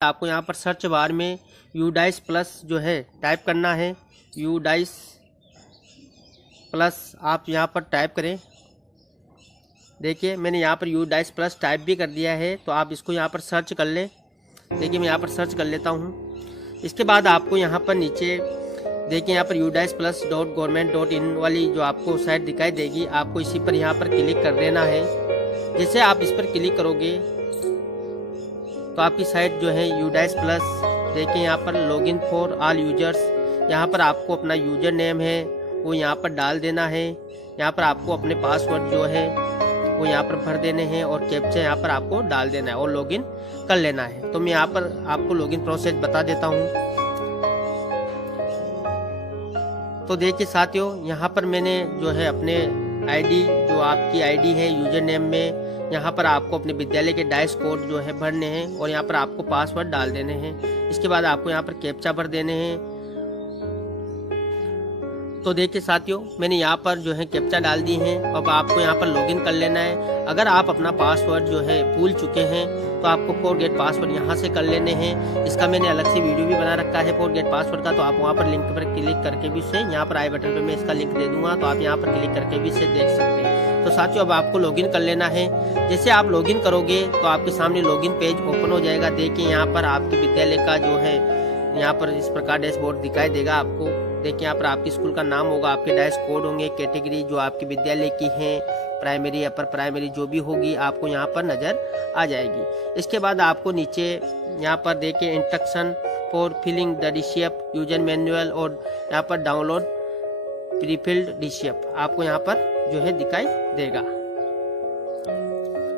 आपको यहाँ पर सर्च बार में यूडाइस प्लस जो है टाइप करना है। यूडाइस प्लस आप यहाँ पर टाइप करें। देखिए मैंने यहाँ पर यूडाइस प्लस टाइप भी कर दिया है, तो आप इसको यहाँ पर सर्च कर लें। देखिए मैं यहाँ पर सर्च कर लेता हूँ। इसके बाद आपको यहाँ पर नीचे देखिए यहाँ पर udais+.government.in वाली जो आपको साइट दिखाई देगी, आपको इसी पर यहाँ पर क्लिक कर देना है। जैसे आप इस पर क्लिक करोगे तो आपकी साइट जो है यूडाइस प्लस, देखिए यहाँ पर लॉगिन फॉर ऑल यूजर्स, यहाँ पर आपको अपना यूजर नेम है वो यहाँ पर डाल देना है। यहाँ पर आपको अपने पासवर्ड जो है वो यहाँ पर भर देने हैं और कैप्चा यहाँ पर आपको डाल देना है और लॉगिन कर लेना है। तो मैं यहाँ पर आपको लॉगिन प्रोसेस बता देता हूँ। तो देखिए साथियों, यहाँ पर मैंने जो है अपने आईडी, जो आपकी आईडी है यूजर नेम में, यहाँ पर आपको अपने विद्यालय के डाइस कोड जो है भरने हैं और यहाँ पर आपको पासवर्ड डाल देने हैं। इसके बाद आपको यहाँ पर कैप्चा भर देने हैं। तो देखिए साथियों, मैंने यहाँ पर जो है कैप्चा डाल दी है। अब आपको यहाँ पर लॉगिन कर लेना है। अगर आप अपना पासवर्ड जो है भूल चुके हैं तो आपको फॉरगेट पासवर्ड यहाँ से कर लेने हैं। इसका मैंने अलग से वीडियो भी बना रखा है फॉरगेट पासवर्ड का, तो आप वहाँ पर लिंक पर क्लिक करके भी उससे, यहाँ पर आई बटन पर मैं इसका लिंक दे दूंगा, तो आप यहाँ पर क्लिक करके भी इसे देख सकते हैं। तो साथियों अब आपको लॉगिन कर लेना है। जैसे आप लॉगिन करोगे तो आपके सामने लॉगिन पेज ओपन हो जाएगा। देखिए यहाँ पर आपके विद्यालय का जो है यहाँ पर इस प्रकार डैशबोर्ड दिखाई देगा आपको। देखिए यहाँ पर आपके स्कूल का नाम होगा, आपके डाइस कोड होंगे, कैटेगरी जो आपके विद्यालय की है, प्राइमरी अपर प्राइमरी जो भी होगी आपको यहाँ पर नज़र आ जाएगी। इसके बाद आपको नीचे यहाँ पर देखिए instruction for filling the DCF user manual और यहाँ पर डाउनलोड प्रीफिल्ड डीसीएफ आपको यहाँ पर जो है दिखाई देगा।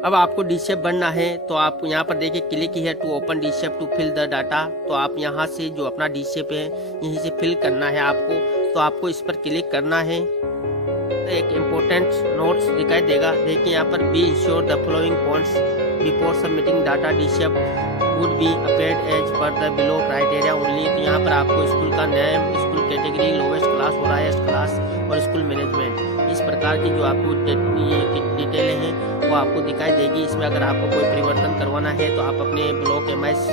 अब आपको डीसीएफ बनना है तो आप यहाँ पर देखिए click here to open DCF to fill the data. तो आप यहाँ से जो अपना डीसीएफ है यहीं से फिल करना है आपको। तो आपको इस पर क्लिक करना है। एक इम्पोर्टेंट नोट्स दिखाई देगा। देखिए यहाँ पर be ensure the following points before submitting data DCF would be appeared as per the below criteria only. तो यहाँ पर आपको स्कूल का name, school category, lowest class और हाईएस्ट क्लास और स्कूल मैनेजमेंट, इस प्रकार की जो आपको डिटेलें हैं वो आपको दिखाई देगी। इसमें अगर आपको कोई परिवर्तन करवाना है तो आप अपने ब्लॉक एमआईएस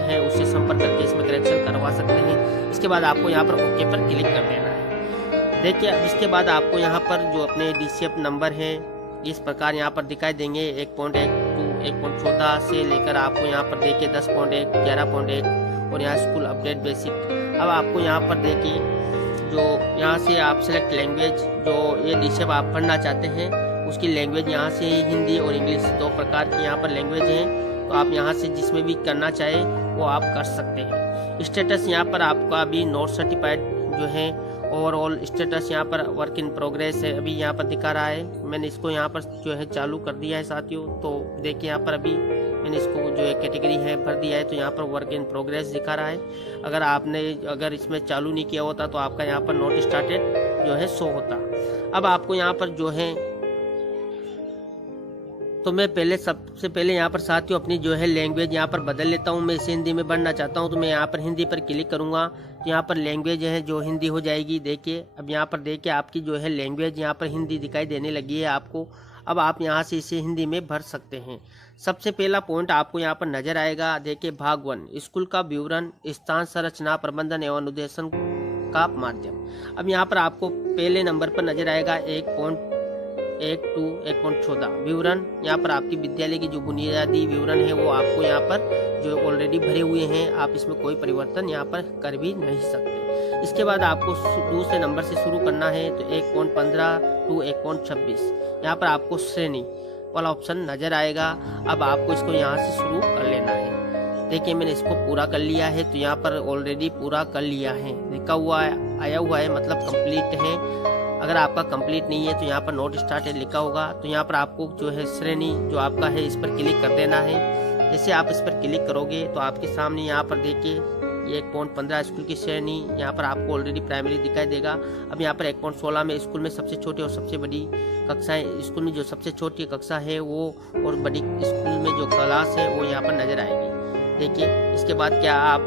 है उससे संपर्क करके इसमें करेक्शन करवा सकते हैं। इसके बाद आपको यहाँ पर ओके पर क्लिक कर देना है। देखिए इसके बाद आपको यहाँ पर जो अपने डीसीएफ नंबर हैं इस प्रकार यहाँ पर दिखाई देंगे 1.12 1.14 से लेकर आपको यहाँ पर देखिए 10.1 11.1 और यहाँ स्कूल अपडेट बेसिक। अब आपको यहाँ पर देखिए जो यहाँ से आप सेलेक्ट लैंग्वेज, जो ये डीसीएफ आप पढ़ना चाहते हैं उसकी लैंग्वेज यहाँ से हिंदी और इंग्लिश दो प्रकार की यहाँ पर लैंग्वेज हैं। तो आप यहाँ से जिसमें भी करना चाहे वो आप कर सकते हैं। स्टेटस यहाँ पर आपका अभी नॉट सर्टिफाइड जो है, ओवरऑल स्टेटस यहाँ पर वर्क इन प्रोग्रेस है, अभी यहाँ पर दिखा रहा है। मैंने इसको यहाँ पर जो है चालू कर दिया है साथियों। तो देखिए यहाँ पर अभी मैंने इसको जो है कैटेगरी है भर दिया है, तो यहाँ पर वर्क इन प्रोग्रेस दिखा रहा है। अगर इसमें चालू नहीं किया होता तो आपका यहाँ पर नॉट स्टार्टेड जो है शो होता। अब आपको यहाँ पर जो है, तो मैं सबसे पहले यहाँ पर साथियों अपनी जो है लैंग्वेज यहाँ पर बदल लेता हूँ। मैं इसे हिंदी में पढ़ना चाहता हूँ तो मैं यहाँ पर हिंदी पर क्लिक करूँगा तो यहाँ पर लैंग्वेज है जो हिंदी हो जाएगी। देखिए अब यहाँ पर देखिए आपकी जो है लैंग्वेज यहाँ पर हिंदी दिखाई देने लगी है आपको। अब आप यहाँ से इसे हिंदी में भर सकते हैं। सबसे पहला पॉइंट आपको यहाँ पर नजर आएगा। देखिए भाग 1 स्कूल का विवरण, स्थान संरचना, प्रबंधन एवं अनुदेशन का माध्यम। अब यहाँ पर आपको पहले नंबर पर नजर आएगा 1.14 विवरण। यहाँ पर आपकी विद्यालय की जो बुनियादी विवरण है वो आपको यहाँ पर जो ऑलरेडी भरे हुए हैं, आप इसमें कोई परिवर्तन यहाँ पर कर भी नहीं सकते। इसके बाद आपको दूसरे नंबर से शुरू करना है तो 1.15 टू 1.26 यहाँ पर आपको श्रेणी वाला ऑप्शन नजर आएगा। अब आपको इसको यहाँ से शुरू कर लेना है। देखिए मैंने इसको पूरा कर लिया है, तो यहाँ पर ऑलरेडी पूरा कर लिया है लिखा हुआ है, आया हुआ है, मतलब कंप्लीट है। अगर आपका कंप्लीट नहीं है तो यहाँ पर नोट स्टार्टेड लिखा होगा। तो यहाँ पर आपको जो है श्रेणी जो आपका है इस पर क्लिक कर देना है। जैसे आप इस पर क्लिक करोगे तो आपके सामने यहाँ पर देखिए ये 1.15 स्कूल की श्रेणी यहाँ पर आपको ऑलरेडी प्राइमरी दिखाई देगा। अब यहाँ पर 1.16 में स्कूल में सबसे छोटी और सबसे बड़ी कक्षाएं, स्कूल में जो सबसे छोटी कक्षा है वो और बड़ी स्कूल में जो क्लास है वो यहाँ पर नजर आएगी। देखिए इसके बाद क्या आप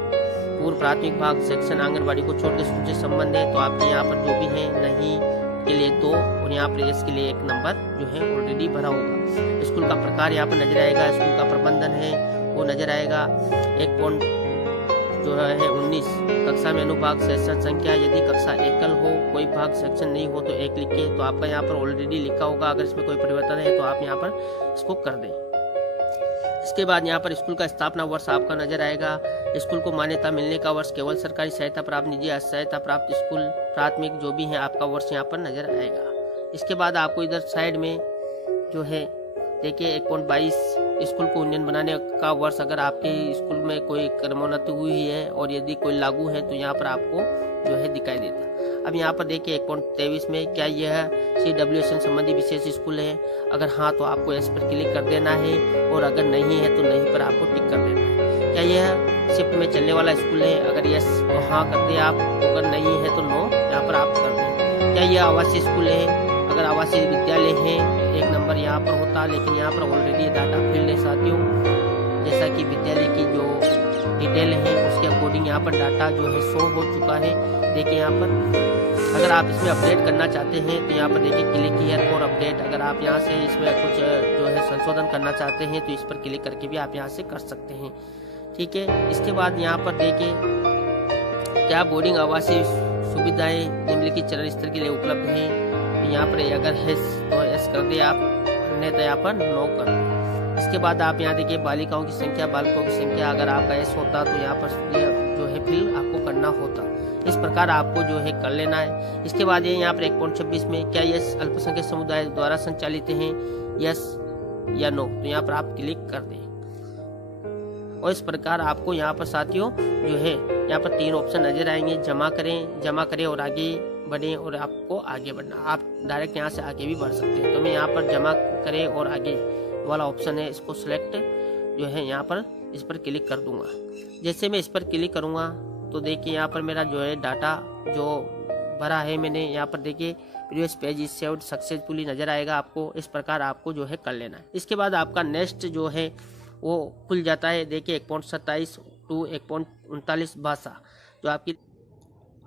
पूर्व प्राथमिक भाग सेक्शन आंगनबाड़ी को छोड़ के स्कूल से संबंध है तो आपके यहाँ पर जो भी है नहीं के लिए 2 और यहाँ पर एस के लिए 1 नंबर जो है ऑलरेडी भरा होगा। स्कूल का प्रकार यहाँ पर नजर आएगा, स्कूल का प्रबंधन है वो नजर आएगा। एक पॉइंट जो है 19 कक्षा में अनुभाग सेक्शन संख्या, यदि कक्षा एकल हो, कोई भाग सेक्शन नहीं हो तो 1 लिखिए। तो आपका यहाँ पर ऑलरेडी लिखा होगा, अगर इसमें कोई परिवर्तन है तो आप यहाँ पर इसको कर दें। इसके बाद यहाँ पर स्कूल का स्थापना वर्ष आपका नजर आएगा। स्कूल को मान्यता मिलने का वर्ष, केवल सरकारी सहायता प्राप्त, निजी सहायता प्राप्त स्कूल, प्राथमिक जो भी है आपका वर्ष यहाँ पर नजर आएगा। इसके बाद आपको इधर साइड में जो है देखिए 1.22 स्कूल को उन्नयन बनाने का वर्ष, अगर आपके स्कूल में कोई क्रमोन्नति हुई है और यदि कोई लागू है तो यहाँ पर आपको जो है दिखाई देता। अब यहाँ पर देखिए 1.23 में क्या यह CWSN संबंधी विशेष स्कूल है, अगर हाँ तो आपको इस पर क्लिक कर देना है, और अगर नहीं है तो नहीं पर आपको टिक कर देना है। क्या यह शिफ्ट में चलने वाला स्कूल है, अगर यस तो हाँ कर दे आप, अगर नहीं है तो नो यहाँ पर आप कर दें। क्या यह आवासीय स्कूल है, अगर आवासीय विद्यालय है 1 नंबर यहाँ पर होता, लेकिन यहाँ पर ऑलरेडी डाटा फील्ड है साथियों, जैसा कि विद्यालय की जो डिटेल है उसके अकॉर्डिंग यहाँ पर डाटा जो है शो हो चुका है। देखिए यहाँ पर अगर आप इसमें अपडेट करना चाहते हैं तो यहाँ पर देखिए क्लिक हियर फॉर अपडेट, अगर आप यहाँ से इसमें कुछ जो है संशोधन करना चाहते हैं तो इस पर क्लिक करके भी आप यहाँ से कर सकते हैं। ठीक है, इसके बाद यहाँ पर देखिए क्या बोर्डिंग आवासीय सुविधाएं निम्नलिखित चरण स्तर के लिए उपलब्ध है, तो यहाँ पर अगर है तो एस कर दे आप, अन्यथा यहाँ पर नो कर दे। इसके बाद आप यहाँ देखिए बालिकाओं की संख्या, बालकों की संख्या, अगर आपका एस होता तो यहाँ पर जो है फिल आपको करना होता। इस प्रकार आपको जो है कर लेना है। इसके बाद ये यहाँ पर 1.26 में क्या यस अल्पसंख्यक समुदाय द्वारा संचालित हैं, यस या नो, तो यहाँ पर आप क्लिक कर दें। और इस प्रकार आपको यहाँ पर साथियों जो है यहाँ पर 3 ऑप्शन नजर आएंगे, जमा करें और आगे बढ़ें, और आपको आगे बढ़ना, आप डायरेक्ट यहाँ से आगे भी बढ़ सकते हैं। तो मैं यहाँ पर जमा करें और आगे वाला ऑप्शन है, इसको सिलेक्ट जो है यहाँ पर इस पर क्लिक कर दूंगा। जैसे मैं इस पर क्लिक करूंगा तो देखिए यहाँ पर मेरा जो है डाटा जो भरा है मैंने, यहाँ पर देखिए previous page is saved successfully नजर आएगा आपको। इस प्रकार आपको जो है कर लेना है। इसके बाद आपका नेक्स्ट जो है वो खुल जाता है। देखिए 1.27 टू 1.39 भाषा जो आपकी।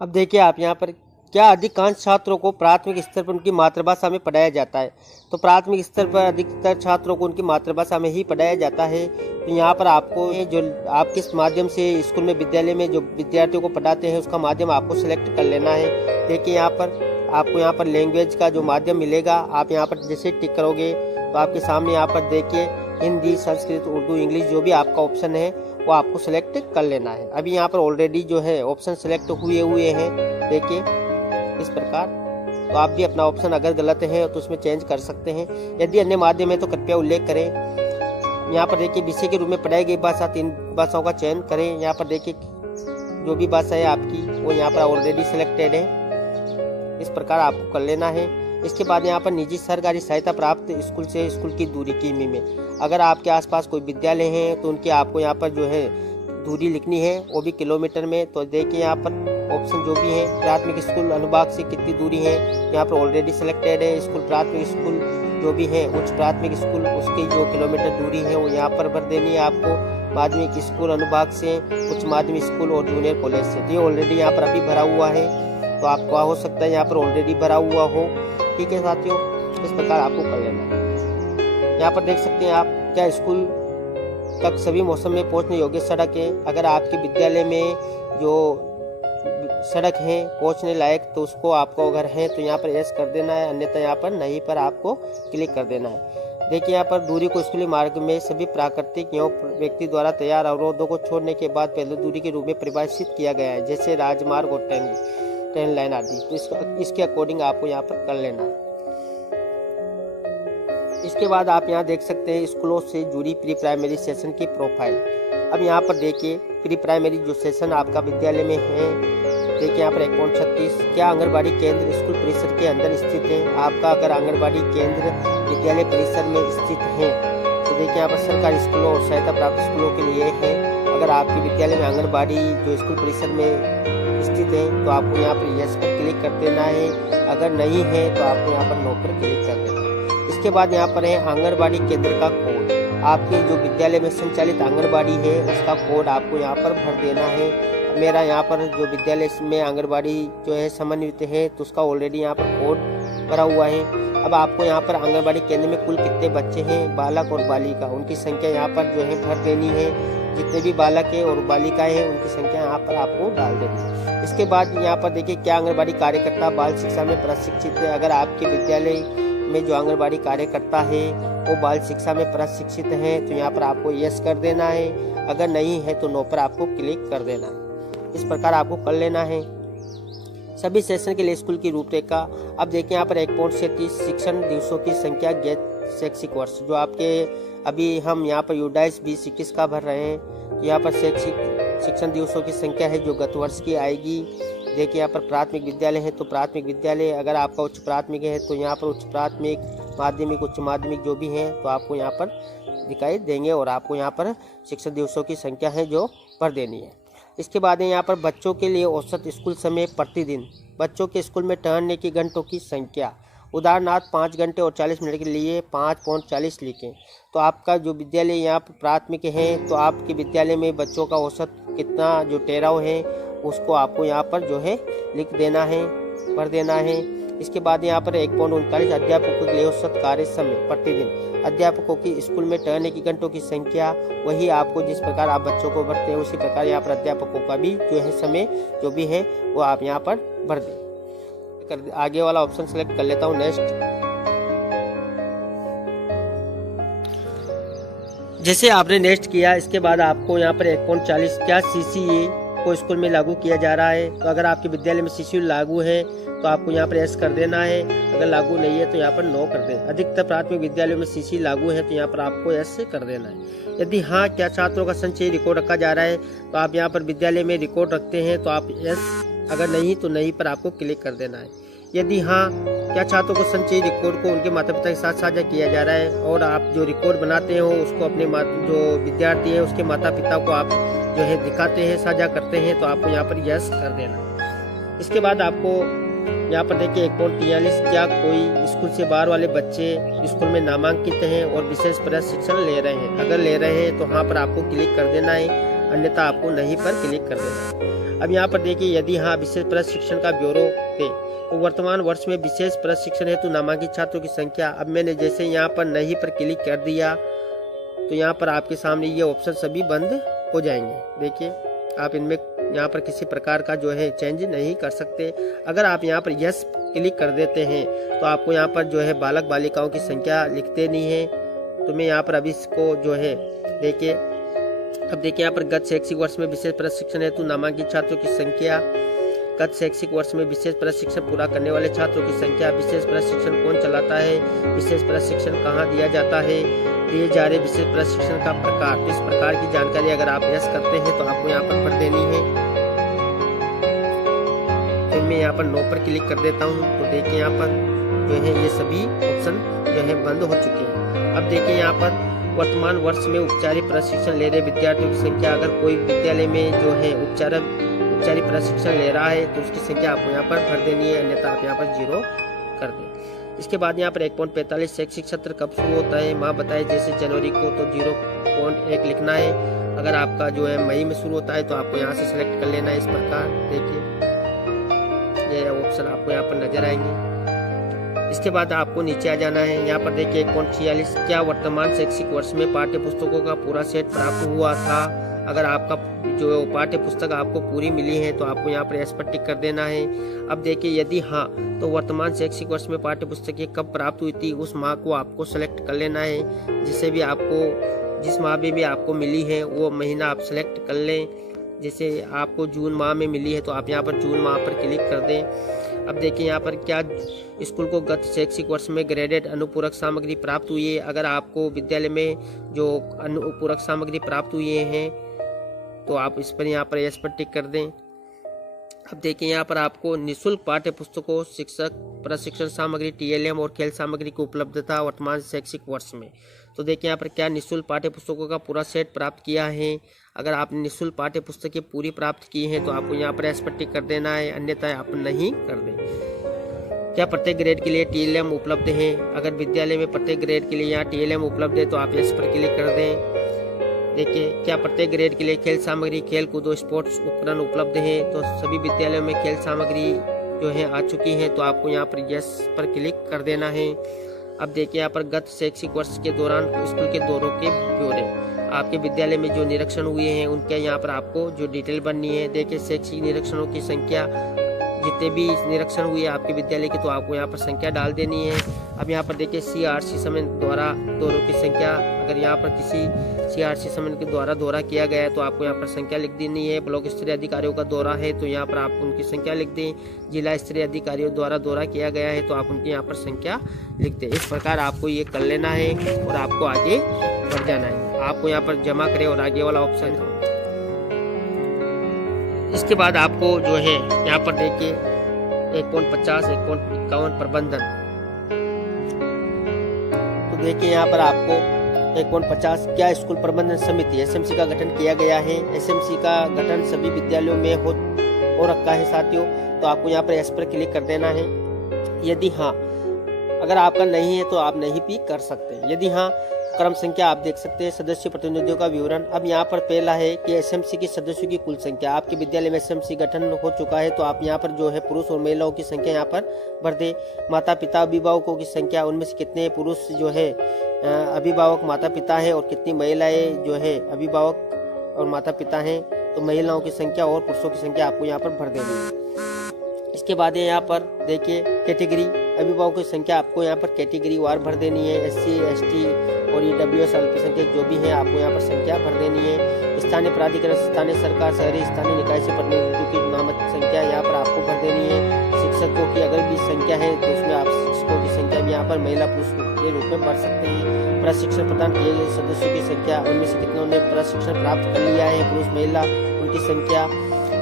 अब देखिए आप यहाँ पर क्या अधिकांश छात्रों को प्राथमिक स्तर पर उनकी मातृभाषा में पढ़ाया जाता है, तो प्राथमिक स्तर पर अधिकतर छात्रों को उनकी मातृभाषा में ही पढ़ाया जाता है। तो यहाँ पर आपको जो आप किस माध्यम से स्कूल में विद्यालय में जो विद्यार्थियों को पढ़ाते हैं उसका माध्यम आपको सिलेक्ट कर लेना है। देखिए यहाँ पर आपको यहाँ पर लैंग्वेज का जो माध्यम मिलेगा, आप यहाँ पर जैसे टिक करोगे तो आपके सामने यहाँ पर देखिए हिंदी, संस्कृत, उर्दू, इंग्लिश जो भी आपका ऑप्शन है वो आपको सिलेक्ट कर लेना है। अभी यहाँ पर ऑलरेडी जो है ऑप्शन सिलेक्ट हुए हैं देखिए इस प्रकार। तो आप भी अपना ऑप्शन अगर गलत है तो उसमें चेंज कर सकते हैं। यदि अन्य माध्यम है तो कृपया उल्लेख करें। यहाँ पर देखिए विषय के रूप में पढ़ाई गई भाषा 3 भाषाओं का चयन करें। यहाँ पर देखिए जो भी भाषा है आपकी वो यहाँ पर ऑलरेडी सिलेक्टेड है, इस प्रकार आपको कर लेना है। इसके बाद यहाँ पर निजी सरकारी सहायता प्राप्त स्कूल से स्कूल की दूरी किमी में, अगर आपके आसपास कोई विद्यालय है तो उनकी आपको यहाँ पर जो है दूरी लिखनी है, वो भी किलोमीटर में। तो देखिए यहाँ पर ऑप्शन जो भी है, प्राथमिक स्कूल अनुभाग से कितनी दूरी है यहाँ पर ऑलरेडी सिलेक्टेड है। स्कूल प्राथमिक स्कूल जो भी है उच्च प्राथमिक स्कूल उसकी जो किलोमीटर दूरी है वो यहाँ पर भर देनी है आपको। माध्यमिक स्कूल अनुभाग से, उच्च माध्यमिक स्कूल और जूनियर कॉलेज से, ये ऑलरेडी यहाँ पर अभी भरा हुआ है, तो आपका हो सकता है यहाँ पर ऑलरेडी भरा हुआ हो। ठीक है साथियों, इस प्रकार आपको कर लेना है। यहाँ पर देख सकते हैं आप क्या स्कूल तक सभी मौसम में पहुँचने योग्य सड़क है। अगर आपके विद्यालय में जो सड़क है पहुंचने लायक तो उसको आपको अगर है तो यहाँ पर एस कर देना है, अन्यथा यहाँ पर नहीं पर आपको क्लिक कर देना है। देखिए यहाँ पर दूरी को स्कूली मार्ग में सभी प्राकृतिक एवं व्यक्ति द्वारा तैयार अवरोधों को छोड़ने के बाद पहले दूरी के रूप में परिभाषित किया गया है, जैसे राजमार्ग और ट्रेन लाइन आदि। तो इसके अकॉर्डिंग आपको यहाँ पर कर लेना है। इसके बाद आप यहाँ देख सकते हैं स्कूलों से जुड़ी प्री प्राइमरी सेशन की प्रोफाइल। अब यहाँ पर देखिए प्री प्राइमरी जो सेशन आपका विद्यालय में है, देखिए यहाँ पर 1.36 क्या आंगनबाड़ी केंद्र स्कूल परिसर के अंदर स्थित है। आपका अगर आंगनबाड़ी केंद्र विद्यालय परिसर में स्थित है तो देखिए यहाँ पर सरकारी स्कूलों और सहायता प्राप्त स्कूलों के लिए है। अगर आपके विद्यालय में आंगनबाड़ी जो स्कूल परिसर में स्थित है तो आपको यहाँ पर यस पर क्लिक कर देना है, अगर नहीं है तो आपको यहाँ पर नो पर क्लिक कर देना है। इसके बाद यहाँ पर है आंगनबाड़ी केंद्र का कोड। आपके जो विद्यालय में संचालित आंगनबाड़ी है उसका कोड आपको यहाँ पर भर देना है। मेरा यहाँ पर जो विद्यालय में आंगनबाड़ी जो है समन्वित है तो उसका ऑलरेडी यहाँ पर कोड भरा हुआ है। अब आपको यहाँ पर आंगनबाड़ी केंद्र में कुल कितने बच्चे हैं, बालक और बालिका, उनकी संख्या यहाँ पर जो है भर देनी है। जितने भी बालक है और बालिकाएं हैं उनकी संख्या यहाँ पर आपको डाल देनी है। इसके बाद यहाँ पर देखिए क्या आंगनबाड़ी कार्यकर्ता बाल शिक्षा में प्रशिक्षित है। अगर आपके विद्यालय में जो आंगनबाड़ी कार्यकर्ता है वो बाल शिक्षा में प्रशिक्षित है तो यहाँ पर आपको यस कर देना है। अगर नहीं है तो नो पर आपको क्लिक कर देना है। इस प्रकार आपको कर लेना है। सभी सेशन के लिए स्कूल की रूपरेखा। अब देखिए यहाँ पर 1.37 शिक्षण दिवसों की संख्या गैर शैक्षिक वर्ष, जो आपके अभी हम यहाँ पर यूडाइस 2021 का भर रहे हैं, तो यहाँ पर शिक्षण दिवसों की संख्या है जो गत वर्ष की आएगी। देखिए यहाँ पर प्राथमिक विद्यालय है तो प्राथमिक विद्यालय, अगर आपका उच्च प्राथमिक है तो यहाँ पर उच्च प्राथमिक, माध्यमिक, उच्च माध्यमिक जो भी हैं तो आपको यहाँ पर दिखाई देंगे और आपको यहाँ पर शिक्षण दिवसों की संख्या है जो भर देनी है। इसके बाद यहाँ पर बच्चों के लिए औसत स्कूल समय प्रतिदिन, बच्चों के स्कूल में ठहरने की घंटों की संख्या, उदाहरणार्थ 5 घंटे और 40 मिनट के लिए 5.40 लिखें। तो आपका जो विद्यालय यहाँ पर प्राथमिक है तो आपके विद्यालय में बच्चों का औसत कितना जो ठहराव है उसको आपको यहाँ पर जो है लिख देना है, भर देना है। इसके बाद यहाँ पर 1.39 अध्यापकों के लिए औसत कार्य समय प्रतिदिन, अध्यापकों की स्कूल में ठहरने की घंटों की संख्या, वही आपको जिस प्रकार आप बच्चों को भरते हैं उसी प्रकार यहाँ पर अध्यापकों का भी जो है समय जो भी है वो आप यहाँ पर भर दें। आगे वाला ऑप्शन सेलेक्ट कर लेता हूँ, नेक्स्ट। जैसे आपने नेक्स्ट किया इसके बाद आपको यहाँ पर 1.40 क्या CCA को स्कूल में लागू किया जा रहा है। तो अगर आपके विद्यालय में CCA लागू है तो आपको यहाँ पर यस कर देना है। अगर लागू नहीं है तो यहाँ पर नो कर दें। अधिकतर प्राथमिक विद्यालयों में CCA लागू है तो यहाँ पर आपको यस कर देना है। यदि हाँ क्या छात्रों का संचयी रिकॉर्ड रखा जा रहा है तो आप यहाँ पर विद्यालय में रिकॉर्ड रखते हैं तो आप यस, अगर नहीं तो नहीं पर आपको क्लिक कर देना है। यदि हाँ क्या छात्रों को संचयी रिकॉर्ड को उनके माता पिता के साथ साझा किया जा रहा है और आप जो रिकॉर्ड बनाते हो उसको अपने जो विद्यार्थी है उसके माता पिता को आप जो है दिखाते हैं, साझा करते हैं तो आपको यहाँ पर यस कर देना। इसके बाद आपको यहाँ पर देखिए 1.43 क्या कोई स्कूल से बाहर वाले बच्चे स्कूल में नामांकित हैं और विशेष प्रशिक्षण ले रहे हैं। अगर ले रहे हैं तो हाँ पर आपको क्लिक कर देना है, अन्यथा आपको नहीं पर क्लिक कर देना है। अब यहाँ पर देखिए यदि हाँ विशेष प्रशिक्षण का ब्यूरो दे तो वर्तमान वर्ष में विशेष प्रशिक्षण हेतु नामांकित छात्रों की संख्या, अब मैंने जैसे यहाँ पर नहीं पर क्लिक कर दिया तो यहाँ पर आपके सामने ये ऑप्शन सभी बंद हो जाएंगे। देखिए आप इनमें यहाँ पर किसी प्रकार का जो है चेंज नहीं कर सकते। अगर आप यहाँ पर यस क्लिक कर देते हैं तो आपको यहाँ पर जो है बालक बालिकाओं की संख्या लिखते नहीं है। तो मैं यहाँ पर अभी इसको जो है देखिए, अब देखिए यहाँ पर गत शैक्षिक वर्ष में विशेष प्रशिक्षण हेतु नामांकित छात्रों की संख्या, गत शैक्षिक वर्ष में विशेष प्रशिक्षण पूरा करने वाले छात्रों की संख्या, विशेष प्रशिक्षण कौन चलाता है, विशेष प्रशिक्षण कहाँ दिया जाता है, दिए जा रहे विशेष प्रशिक्षण का प्रकार। तो इस प्रकार की जानकारी अगर आप यस करते हैं तो आपको यहाँ पर भर देनी है। फिर मैं यहाँ पर नो पर क्लिक कर देता हूँ तो देखिए यहाँ पर जो है ये सभी ऑप्शन जो है बंद हो चुके हैं। अब देखिए यहाँ पर वर्तमान वर्ष में औपचारिक प्रशिक्षण ले रहे विद्यार्थियों की संख्या, अगर कोई विद्यालय में जो है औपचारिक प्रशिक्षण ले रहा है तो उसकी संख्या आपको यहाँ पर भर देनी है, अन्यथा आप यहाँ पर 0 कर दें। इसके बाद यहाँ पर 1.45 शैक्षिक सत्र कब शुरू होता है, माह बताए जैसे जनवरी को तो 0.1 लिखना है। अगर आपका जो है मई में शुरू होता है तो आपको यहाँ से सिलेक्ट कर लेना है। इस प्रकार देखिए ये ऑप्शन आपको यहाँ पर नजर आएंगे। इसके बाद आपको नीचे आ जाना है। यहाँ पर देखिए 1.46 क्या वर्तमान शैक्षिक वर्ष में पाठ्य पुस्तकों का पूरा सेट प्राप्त हुआ था। अगर आपका जो पाठ्य पुस्तक आपको पूरी मिली है तो आपको यहाँ पर एस पर टिक कर देना है। अब देखिए यदि हाँ तो वर्तमान शैक्षिक वर्ष में पाठ्य पुस्तकें कब प्राप्त हुई थी उस माह को आपको सेलेक्ट कर लेना है। जिससे भी आपको जिस माह में भी आपको मिली है वो महीना आप सेलेक्ट कर लें। जैसे आपको जून माह में मिली है तो आप यहाँ पर जून माह पर क्लिक कर दें। अब देखिए यहाँ पर क्या स्कूल को गत शैक्षिक वर्ष में ग्रेडेड अनुपूरक सामग्री प्राप्त हुई है। अगर आपको विद्यालय में जो अनुपूरक सामग्री प्राप्त हुई हैं तो आप इस पर यहाँ पर यस पर टिक कर दें। अब देखिए यहाँ पर आपको निःशुल्क पाठ्य पुस्तकों, शिक्षक प्रशिक्षण सामग्री, TLM और खेल सामग्री की उपलब्धता वर्तमान शैक्षिक वर्ष में। तो देखिए यहाँ पर क्या निःशुल्क पाठ्य पुस्तकों का पूरा सेट प्राप्त किया है। अगर आपने निःशुल्क पाठ्य पुस्तकें पूरी प्राप्त की हैं तो आपको यहाँ पर एस पर टिक कर देना है, अन्यथा आप नहीं कर दें। क्या प्रत्येक ग्रेड के लिए TLM उपलब्ध है। अगर विद्यालय में प्रत्येक ग्रेड के लिए यहाँ TLM उपलब्ध है तो आप एस पर क्लिक कर दें। देखिए क्या प्रत्येक ग्रेड के लिए खेल सामग्री, खेल कूदो, स्पोर्ट्स उपकरण उपलब्ध है। तो सभी विद्यालयों में खेल सामग्री जो है आ चुकी हैं, तो आपको यहाँ पर यस पर क्लिक कर देना है। अब देखिए यहाँ पर गत शैक्षिक वर्ष के दौरान स्कूल के दौरों के ब्यौरे, आपके विद्यालय में जो निरीक्षण हुए हैं उनके यहाँ पर आपको जो डिटेल बननी है। देखिए शैक्षिक निरीक्षणों की संख्या, जितने भी निरीक्षण हुए आपके विद्यालय के, तो आपको यहाँ पर संख्या डाल देनी है। अब यहाँ पर देखिए CRC समय द्वारा दौरों की संख्या, अगर यहाँ पर किसी CRC समय के द्वारा दौरा किया गया है तो आपको यहाँ पर संख्या लिख देनी है। ब्लॉक स्तरीय अधिकारियों का दौरा है तो यहाँ पर आप उनकी संख्या लिख दें। जिला स्तरीय अधिकारियों द्वारा दौरा किया गया है तो आप उनकी यहाँ पर संख्या लिख दें। इस प्रकार आपको ये कर लेना है और आपको आगे बढ़ जाना है। आपको यहाँ पर जमा करें और आगे वाला ऑप्शन। इसके बाद आपको जो है यहाँ पर देखिए 1.50 1.51 प्रबंधन, तो देखिए यहाँ पर आपको 1.50 क्या स्कूल प्रबंधन समिति SMC का गठन किया गया है। SMC का गठन सभी विद्यालयों में हो रखा है साथियों, तो आपको यहाँ पर एस पर क्लिक कर देना है। यदि हाँ, अगर आपका नहीं है तो आप नहीं भी कर सकते। यदि हाँ, क्रम संख्या आप देख सकते हैं। सदस्य प्रतिनिधियों का विवरण, अब यहाँ पर पहला है कि SMC के सदस्यों की कुल संख्या। आपके विद्यालय में SMC गठन हो चुका है तो आप यहाँ पर जो है पुरुष और महिलाओं की संख्या यहाँ पर भर दे। माता पिता अभिभावकों की संख्या, उनमें से कितने पुरुष जो है अभिभावक माता पिता है और कितनी महिलाएं जो है अभिभावक और माता पिता हैं, तो महिलाओं की संख्या और पुरुषों की संख्या आपको यहाँ पर भर देनी है। इसके बाद यहाँ पर देखिए कैटेगरी, अभिभावकों की संख्या आपको यहाँ पर कैटेगरी वार भर देनी है। SC ST और EWS अल्पसंख्यक जो भी है आपको यहाँ पर संख्या भर देनी है। स्थानीय प्राधिकरण, स्थानीय सरकार, शहरी स्थानीय निकाय से प्रतिनिधियों की नामक संख्या यहाँ पर आपको भर देनी है। शिक्षकों की अगर भी संख्या है तो उसमें आप शिक्षकों की संख्या भी यहाँ पर महिला पुरुष के रूप में भर सकते हैं। प्रशिक्षण प्रदान किए गए सदस्यों की संख्या, उनमें से कितनों ने प्रशिक्षण प्राप्त कर लिया है, पुरुष महिला, उनकी संख्या।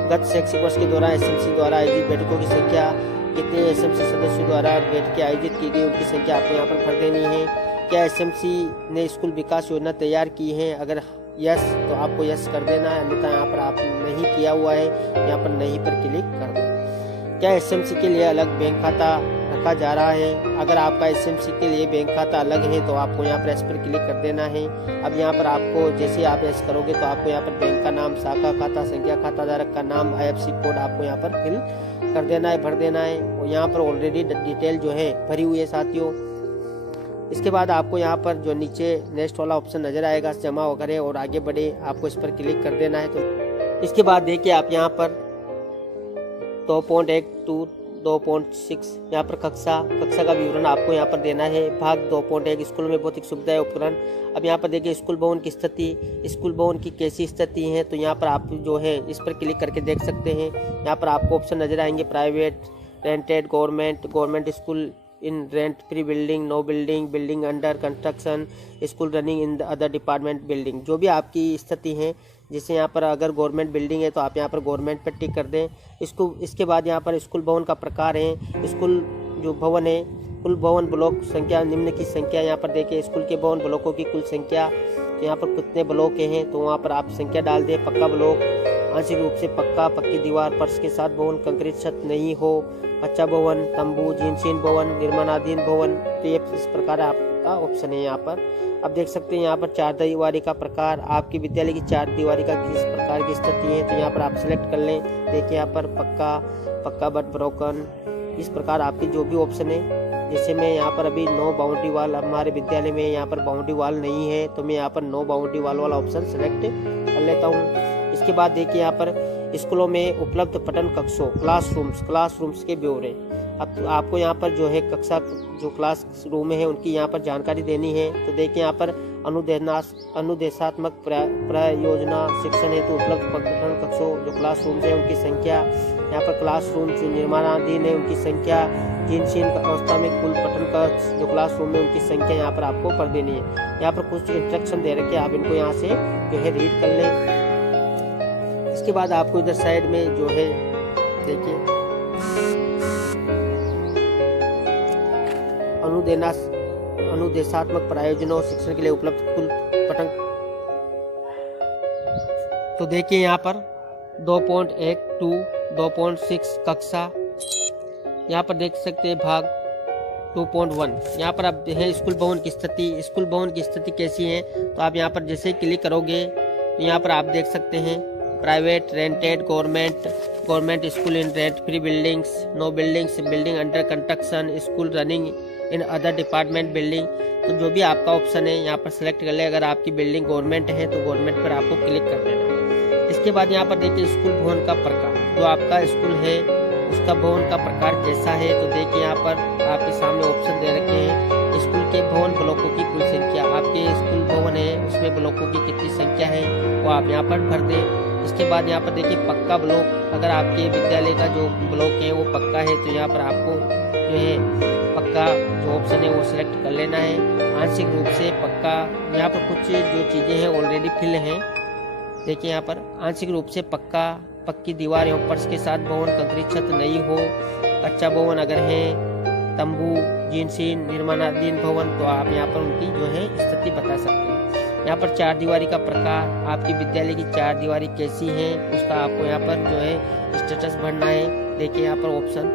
गत शैक्षिक वर्ष के दौरान SMC द्वारा आयोजित बैठकों की संख्या, कितने SMC सदस्यों द्वारा बैठकें आयोजित की गई उनकी संख्या आपको यहाँ पर भर देनी है। क्या SMC ने स्कूल विकास योजना तैयार की है, अगर यस तो आपको यस कर देना है, अन्यथा यहाँ पर आप नहीं किया हुआ है यहाँ पर नहीं पर क्लिक कर दें। क्या SMC के लिए अलग बैंक खाता रखा जा रहा है, अगर आपका SMC के लिए बैंक खाता अलग है तो आपको यहाँ पर एस पर क्लिक कर देना है। अब यहाँ पर आपको जैसे आप एस करोगे तो आपको यहाँ पर बैंक का नाम, शाखा खाता संख्या, खाताधारक का नाम, IFSC कोड आपको यहाँ पर फिल कर देना है, भर देना है। और यहाँ पर ऑलरेडी डिटेल जो है भरी हुई है साथियों। इसके बाद आपको यहाँ पर जो नीचे नेक्स्ट वाला ऑप्शन नजर आएगा, जमा वगैरह और आगे बढ़े, आपको इस पर क्लिक कर देना है। तो इसके बाद देखिए आप यहाँ पर 2.1 to 2.6 यहाँ पर कक्षा का विवरण आपको यहाँ पर देना है। भाग 2.1 स्कूल में भौतिक सुविधाएं उपकरण। अब यहाँ पर देखिए स्कूल भवन की स्थिति, स्कूल भवन की कैसी स्थिति है, तो यहाँ पर आप जो है इस पर क्लिक करके देख सकते हैं। यहाँ पर आपको ऑप्शन नजर आएंगे, private, rented, government school in rent free building, no building, building under construction, school running in other department building. जो भी आपकी स्थिति है, जैसे यहाँ पर अगर गवर्नमेंट बिल्डिंग है तो आप यहाँ पर गवर्नमेंट पर टिक कर दें। इसके बाद यहाँ पर स्कूल भवन का प्रकार है, स्कूल जो भवन है, कुल भवन ब्लॉक संख्या, निम्न की संख्या यहाँ पर देखिए स्कूल के भवन ब्लॉकों की कुल संख्या, तो यहाँ पर कितने ब्लॉक हैं तो वहाँ पर आप संख्या डाल दें। पक्का ब्लॉक, आंशिक रूप से पक्का, पक्की दीवार, फर्श के साथ भवन, कंक्रीट छत नहीं हो, कच्चा भवन, तंबू, जीनशीन भवन, निर्माणाधीन भवन। तो ये इस प्रकार आपका ऑप्शन है यहाँ पर। अब देख सकते हैं यहाँ पर 4 दीवारी का प्रकार, आपकी विद्यालय की 4 दीवारी का किस प्रकार की स्थिति है, तो यहाँ पर आप सिलेक्ट कर लें। देखिए यहाँ पर पक्का बट ब्रोकन, इस प्रकार आपकी जो भी ऑप्शन है। जैसे मैं यहाँ पर अभी नो बाउंड्री वाल, हमारे विद्यालय में यहाँ पर बाउंड्री वाल नहीं है तो मैं यहाँ पर नो बाउंड्री वाल वाला ऑप्शन सेलेक्ट कर लेता हूँ। इसके बाद देखिए यहाँ पर स्कूलों में उपलब्ध पठन कक्षों, क्लासरूम्स के ब्यौरे। अब आपको यहाँ पर जो है कक्षा जो क्लास रूम है उनकी यहाँ पर जानकारी देनी है। तो देखिए यहाँ पर अनुदेशात्मक प्रयोजना शिक्षण हेतु उपलब्ध पठन कक्षों जो क्लासरूम है उनकी संख्या, यहाँ पर क्लासरूम जो निर्माणाधीन है उनकी संख्या, जीनशीन अवस्था में कुल पठन कक्ष जो क्लासरूम है उनकी संख्या यहाँ पर आपको कर देनी है। यहाँ पर कुछ इंस्ट्रक्शन दे रखे, आप इनको यहाँ से जो है रीड कर लें। इसके बाद आपको इधर साइड में जो है देखिए अनुदेशात्मक प्रयोजनों शिक्षण के लिए उपलब्ध कुल पठन। तो देखिए यहाँ पर 2.1 to 2.6 कक्षा, यहाँ पर देख सकते हैं भाग 2.1। यहाँ पर आप है स्कूल भवन की स्थिति कैसी है, तो आप यहाँ पर जैसे क्लिक करोगे तो यहाँ पर आप देख सकते हैं private, rented, government school in rent free buildings, no buildings, building under construction, school running in other department building. तो जो भी आपका ऑप्शन है यहाँ पर सेलेक्ट कर ले। अगर आपकी बिल्डिंग गवर्नमेंट है तो गवर्नमेंट पर आपको क्लिक कर देना है। इसके बाद यहाँ पर देखिए स्कूल भवन का प्रकार, जो आपका स्कूल है उसका भवन का प्रकार कैसा है। तो देखिए यहाँ पर आपके सामने ऑप्शन दे रखे हैं। स्कूल के भवन ब्लॉकों की कुल संख्या, आपके स्कूल भवन है उसमें ब्लॉकों की कितनी संख्या है वो आप यहाँ पर भर दें। इसके बाद यहाँ पर देखिए पक्का ब्लॉक, अगर आपके विद्यालय का जो ब्लॉक है वो पक्का है तो यहाँ पर आपको जो है पक्का जो ऑप्शन है वो सिलेक्ट कर लेना है। आंशिक रूप से पक्का, यहाँ पर कुछ जो चीज़ें हैं ऑलरेडी फिल हैं। देखिए यहाँ पर आंशिक रूप से पक्का, पक्की दीवार एवं फर्श के साथ भवन, कंक्रीट छत नहीं हो, कच्चा भवन अगर है, तंबू, जीनसीन, निर्माणाधीन भवन, तो आप यहाँ पर उनकी जो है स्थिति बता सकते हैं। यहाँ पर चार दीवारी का प्रकार, आपकी विद्यालय की चार दीवारी कैसी है उसका आपको यहाँ पर जो है स्टेटस भरना है। देखिए यहाँ पर ऑप्शन,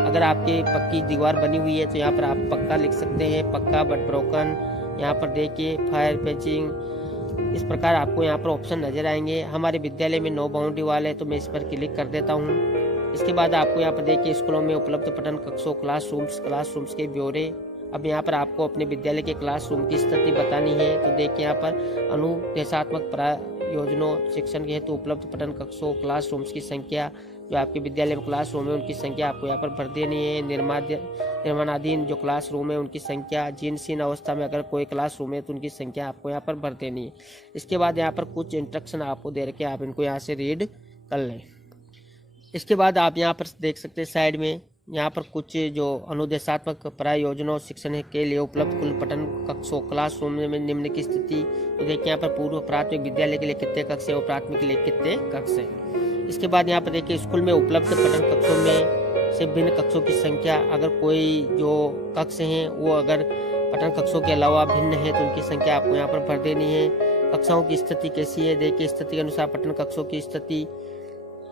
अगर आपके पक्की दीवार बनी हुई है तो यहाँ पर आप पक्का लिख सकते हैं, पक्का बट ब्रोकन। यहाँ पर देखिए फायर पैचिंग, इस प्रकार आपको यहाँ पर ऑप्शन नजर आएंगे। हमारे विद्यालय में नो बाउंड्री वाल है तो मैं इस पर क्लिक कर देता हूँ। इसके बाद आपको यहाँ पर देखिए स्कूलों में उपलब्ध पठन कक्षों, क्लासरूम्स के ब्यौरे। अब यहाँ पर आपको अपने विद्यालय के क्लासरूम की स्थिति बतानी है। तो देखिए यहाँ पर अनुदेशात्मक प्रयोजनों शिक्षण के हेतु उपलब्ध पठन कक्षों, क्लासरूम्स की संख्या, जो आपके विद्यालय में क्लासरूम है उनकी संख्या आपको यहाँ पर भर देनी है। निर्माणाधीन जो क्लासरूम है उनकी संख्या, जीर्णशीर्ण अवस्था में अगर कोई क्लासरूम है तो उनकी संख्या आपको यहाँ पर भर देनी है। इसके बाद यहाँ पर कुछ इंस्ट्रक्शन आपको दे रखे, आप इनको यहाँ से रीड कर लें। इसके बाद आप यहाँ पर देख सकते हैं साइड में यहाँ पर कुछ जो अनुदेशात्मक प्रयोजनों शिक्षण के लिए उपलब्ध कुल पठन कक्षों, क्लासरूम में निम्न की स्थिति। तो देखिए यहाँ पर पूर्व प्राथमिक विद्यालय के लिए कितने कक्ष है और प्राथमिक के लिए कितने कक्ष है। इसके बाद यहाँ पर देखिए स्कूल में उपलब्ध पठन कक्षों में से भिन्न कक्षों की संख्या, अगर कोई जो कक्ष हैं वो अगर पठन कक्षों के अलावा भिन्न है तो उनकी संख्या आपको यहाँ पर भर देनी है। कक्षाओं की स्थिति कैसी है, देखिए स्थिति के अनुसार पठन कक्षों की स्थिति।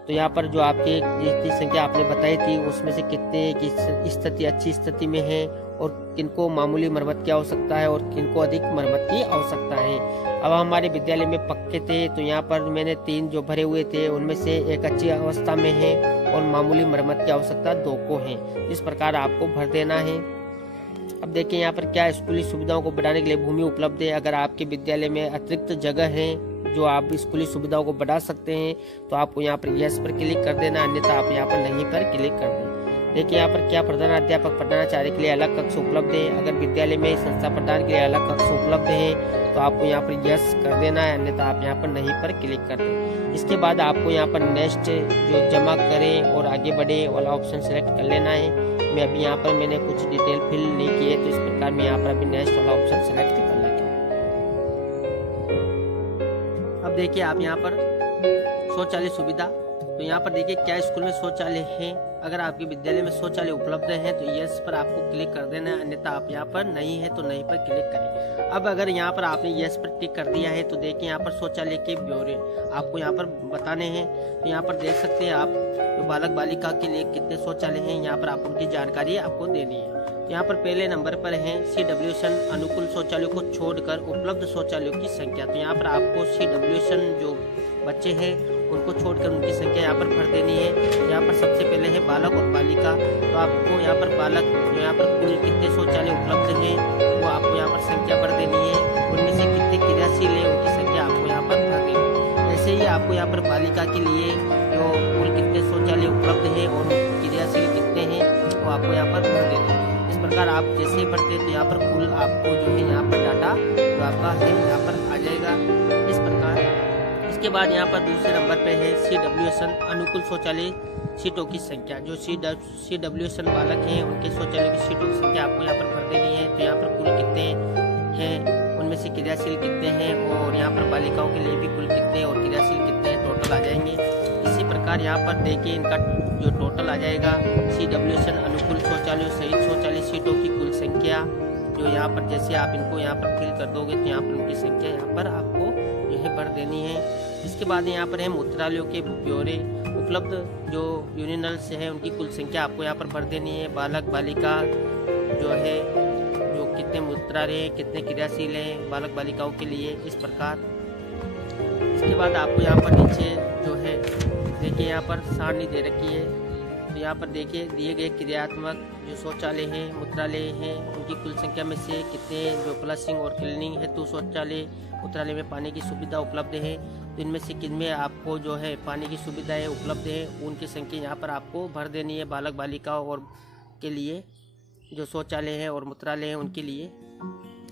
तो यहाँ पर जो आपकी जितनी संख्या आपने बताई थी उसमें से कितने की स्थिति अच्छी स्थिति में है और किनको मामूली मरम्मत की आवश्यकता है और किनको अधिक मरम्मत की आवश्यकता है। अब हमारे विद्यालय में पक्के थे तो यहाँ पर मैंने 3 जो भरे हुए थे उनमें से एक अच्छी अवस्था में है और मामूली मरम्मत की आवश्यकता 2 को है। इस प्रकार आपको भर देना है। अब देखिए यहाँ पर क्या स्कूली सुविधाओं को बढ़ाने के लिए भूमि उपलब्ध है। अगर आपके विद्यालय में अतिरिक्त जगह है जो आप स्कूली सुविधाओं को बढ़ा सकते हैं तो आपको यहाँ पर यस पर क्लिक कर देना, अन्यथा आप यहाँ पर नहीं पर क्लिक कर दें। देखिए यहाँ पर क्या प्रधानाध्यापक प्रधानाचार्य के लिए अलग कक्ष उपलब्ध है। अगर विद्यालय में संस्था प्रधान के लिए अलग कक्ष उपलब्ध है तो आपको यहाँ पर यस कर देना है, अन्यथा आप यहाँ पर नहीं पर क्लिक कर दें। इसके बाद आपको यहाँ पर नेक्स्ट जो जमा करें और आगे बढ़े वाला ऑप्शन सेलेक्ट कर लेना है। मैं अभी यहाँ पर मैंने कुछ डिटेल फिल नहीं किए तो इस प्रकार मैं यहाँ पर अभी नेक्स्ट वाला ऑप्शन सेलेक्ट कर लेता हूँ। अब देखिए आप यहाँ पर शौचालय सुविधा, तो यहाँ पर देखिए क्या स्कूल में शौचालय है। अगर आपके विद्यालय में शौचालय उपलब्ध है तो यस पर आपको क्लिक कर देना है, अन्यथा आप यहाँ पर नहीं है तो नहीं पर क्लिक करें। अब अगर यहाँ पर आपने यस पर टिक कर दिया है तो देखिए यहाँ पर शौचालय के ब्यौरे आपको यहाँ पर बताने हैं। तो यहाँ पर देख सकते हैं आप तो बालक बालिका के लिए कितने शौचालय हैं, यहाँ पर आप उनकी जानकारी आपको देनी है। तो यहाँ पर पहले नंबर पर है CWSN अनुकूल शौचालयों को छोड़कर उपलब्ध शौचालयों की संख्या। तो यहाँ पर आपको CWSN जो बच्चे हैं उनको छोड़कर उनकी संख्या यहाँ पर भर देनी है। यहाँ पर सबसे पहले है बालक और बालिका, तो आपको यहाँ पर बालक जो यहाँ पर कुल कितने शौचालय उपलब्ध हैं वो आपको यहाँ पर संख्या भर देनी है। उनमें से कितने क्रियाशील है उनकी संख्या आपको यहाँ पर भर देनी है। ऐसे ही आपको यहाँ पर बालिका के लिए जो कुल कितने शौचालय उपलब्ध है और क्रियाशील कितने हैं वो आपको यहाँ पर भर देना है। इस प्रकार आप जैसे ही भरते हैं तो यहाँ पर कुल आपको जो है यहाँ पर डाटा जो आपका है यहाँ पर आ जाएगा इस प्रकार। इसके बाद यहाँ पर दूसरे नंबर पे है CWSN अनुकूल शौचालय सीटों की संख्या। जो CWSN बालक हैं उनके शौचालय की सीटों की संख्या आपको यहाँ पर भर देनी है। तो यहाँ पर कुल कितने हैं, उनमें से क्रियाशील कितने हैं और यहाँ पर बालिकाओं के लिए भी कुल कितने और क्रियाशील कितने हैं टोटल आ जाएंगे। इसी प्रकार यहाँ पर देखिए इनका जो टोटल आ जाएगा CWSN अनुकूल शौचालय सहित शौचालय सीटों की कुल संख्या, जो यहाँ पर जैसे आप इनको यहाँ पर फिल कर दोगे तो यहाँ पर उनकी संख्या यहाँ पर आपको जो है भर देनी है। इसके बाद यहाँ पर है मूत्रालयों के ब्यौरे, उपलब्ध जो यूरिनल्स है उनकी कुल संख्या आपको यहाँ पर भर देनी है। बालक बालिका जो है जो कितने मूत्रालय कितने क्रियाशील हैं बालक बालिकाओं के लिए इस प्रकार। इसके बाद आपको यहाँ पर नीचे जो है देखिए यहाँ पर सारणी दे रखी है। तो यहाँ पर देखिए दिए गए क्रियात्मक जो शौचालय हैं मूत्रालय हैं उनकी कुल संख्या में से कितने जो फ्लशिंग और क्लीनिंग हेतु शौचालय मूत्रालय में पानी की सुविधा उपलब्ध है, तो इनमें से किनमें आपको जो है पानी की सुविधाएं उपलब्ध है उनकी संख्या यहाँ पर आपको भर देनी है। बालक बालिका और के लिए जो शौचालय है और मूत्रालय है उनके लिए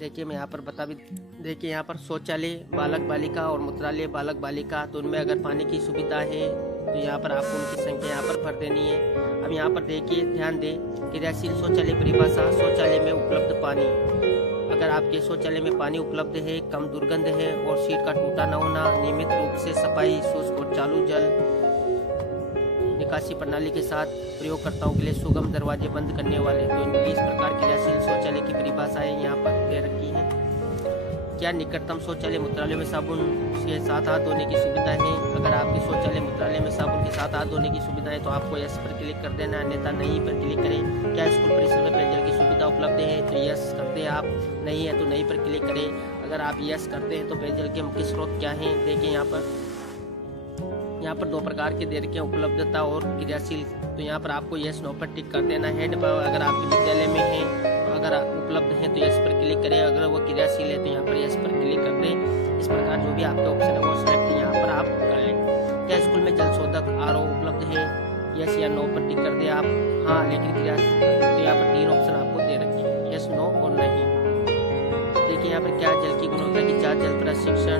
देखिए मैं यहाँ पर बता भी देखिए यहाँ पर शौचालय बालक बालिका और मूत्रालय बालक बालिका, तो उनमें अगर पानी की सुविधा है तो यहाँ पर आपको उनकी संख्या यहाँ पर भर देनी है। अब यहाँ पर देखिए ध्यान दें क्रियाशील शौचालय परिभाषा। शौचालय में उपलब्ध पानी, अगर आपके शौचालय में पानी उपलब्ध है, कम दुर्गंध है और सीट का टूटा न होना, नियमित रूप से सफाई, शुष्क और चालू जल निकासी प्रणाली के साथ प्रयोगकर्ताओं के लिए सुगम दरवाजे बंद करने वाले, तो इस प्रकार क्रियाशील शौचालय की परिभाषाएं यहाँ पर दे रखी है। क्या निकटतम शौचालय मूत्रालय में साबुन के साथ हाथ धोने की सुविधा है? अगर आपके शौचालय मूत्रालय में साबुन के साथ हाथ धोने की सुविधा है तो आपको यस पर क्लिक कर देना, अन्यथा नहीं पर क्लिक करें। क्या स्कूल परिसर में पेयजल की सुविधा उपलब्ध है? तो यस करते हैं आप, नहीं है तो नहीं पर क्लिक करें। अगर आप यस करते हैं तो पेयजल के मुख्य स्रोत क्या हैं? देखिए यहाँ पर दो प्रकार के दे रखे हैं, उपलब्धता और क्रियाशील। तो यहाँ पर आपको यस नो पर टिक कर देना है। अगर आपके विद्यालय में है तो अगर उपलब्ध है तो यस पर क्लिक करें, अगर वो क्रियाशील है तो यहाँ पर यस पर क्लिक कर दें। इस प्रकार जो भी आपके ऑप्शन है वो सिलेक्ट यहाँ पर आप कर लें। क्या स्कूल में जल शोधक आरओ उपलब्ध है? यस या नो पर टिक कर दें आप। हाँ लेकिन क्रियाशील, तो यहाँ पर 3 ऑप्शन आपको दे रखे हैं, यस नो और नहीं। देखिए यहाँ पर क्या जल की गुणवत्ता की जाँच जल परीक्षण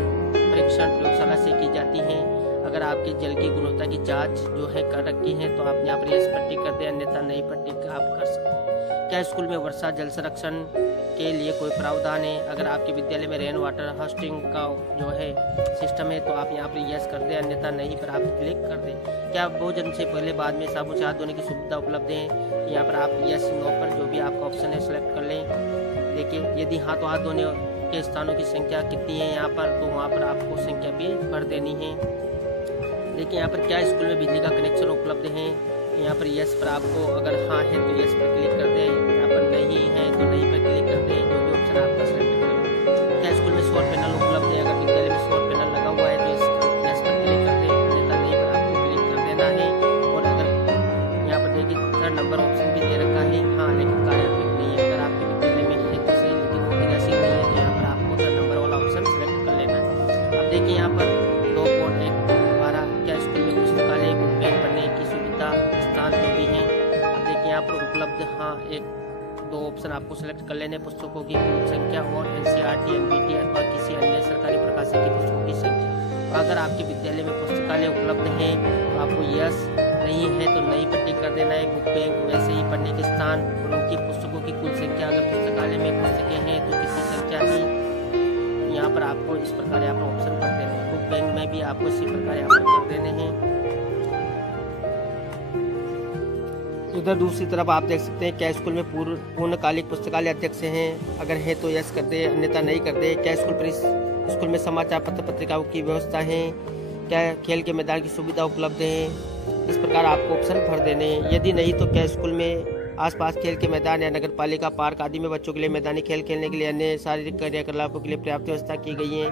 प्रयोगशाला से की जाती है? अगर आपके जल की गुणवत्ता की जांच जो है कर रखी है तो आप यहाँ पर यस पर टिक कर दें, अन्यथा नहीं पर टिक आप कर सकते हैं। क्या स्कूल में वर्षा जल संरक्षण के लिए कोई प्रावधान है? अगर आपके विद्यालय में रेन वाटर हार्वेस्टिंग का जो है सिस्टम है तो आप यहाँ पर यस कर दें, अन्यथा नहीं पर आप क्लिक कर दें। क्या भोजन से पहले बाद में साबुन से हाथ धोने की सुविधा उपलब्ध है? यहाँ पर आप यस नो पर जो भी आपका ऑप्शन है सिलेक्ट कर लें। देखिए यदि हाँ तो हाथ धोने के स्थानों की संख्या कितनी है यहाँ पर, तो वहाँ पर आपको संख्या भी भर देनी है। देखिए यहाँ पर क्या स्कूल में बिजली का कनेक्शन उपलब्ध है? यहाँ पर यस पर आपको, अगर हाँ है तो यस पर क्लिक कर दें, यहाँ पर नहीं है तो नहीं पर क्लिक कर दें, जो भी ऑप्शन आपका सेलेक्ट करें। क्या स्कूल में सौर पैनल उपलब्ध है? अगर विद्यालय में सौर पैनल लगा हुआ है तो यस पर क्लिक कर दें, अन्यथा नहीं पर आपको क्लिक कर देना है। और अगर यहाँ पर देखिए 3rd नंबर ऑप्शन भी दे रखा है, हाँ लेकिन कार्यान्वित नहीं है। अगर आपके विद्यालय में है तो सही, लेकिन वो क्रियाशील नहीं है तो यहाँ पर आपको 3rd नंबर वाला ऑप्शन सेलेक्ट कर लेना है। अब देखिए यहाँ पर 2.1 क्या स्कूल में पुस्तकालय बुक बैग पढ़ने की सुविधा स्थान जो भी है? अब देखिए यहाँ पर उपलब्ध हाँ 1-2 ऑप्शन आपको सेलेक्ट कर लेने, पुस्तकों की कुल संख्या और एनसीईआरटी एनबीटी अथवा किसी अन्य सरकारी प्रकाशक की पुस्तकों की संख्या। तो अगर आपके विद्यालय में पुस्तकालय उपलब्ध है तो आपको यस, नहीं है तो नहीं पर टिक कर देना है। बुक बैंक वैसे ही पढ़ने के स्थान और उनकी पुस्तकों की कुल संख्या, अगर पुस्तकालय में पुस्तकें हैं तो किसी संख्या की, यहाँ पर आपको इस प्रकार यहाँ पर ऑप्शन कर देने हैं। बुक बैंक में भी आपको इसी प्रकार यहाँ पर कर देने हैं। उधर दूसरी तरफ आप देख सकते हैं क्या स्कूल में पूर्णकालिक पुस्तकालय अध्यक्ष हैं? अगर है तो यस कर दे, अन्यथा नहीं कर दे। क्या स्कूल में समाचार पत्र पत्रिकाओं की व्यवस्था है? क्या खेल के मैदान की सुविधा उपलब्ध है? इस प्रकार आपको ऑप्शन भर देने हैं। यदि नहीं तो क्या स्कूल में आसपास खेल के मैदान या नगर पालिका पार्क आदि में बच्चों के लिए मैदानी खेल खेलने के लिए अन्य शारीरिक क्रियाकलापों के लिए पर्याप्त व्यवस्था की गई है?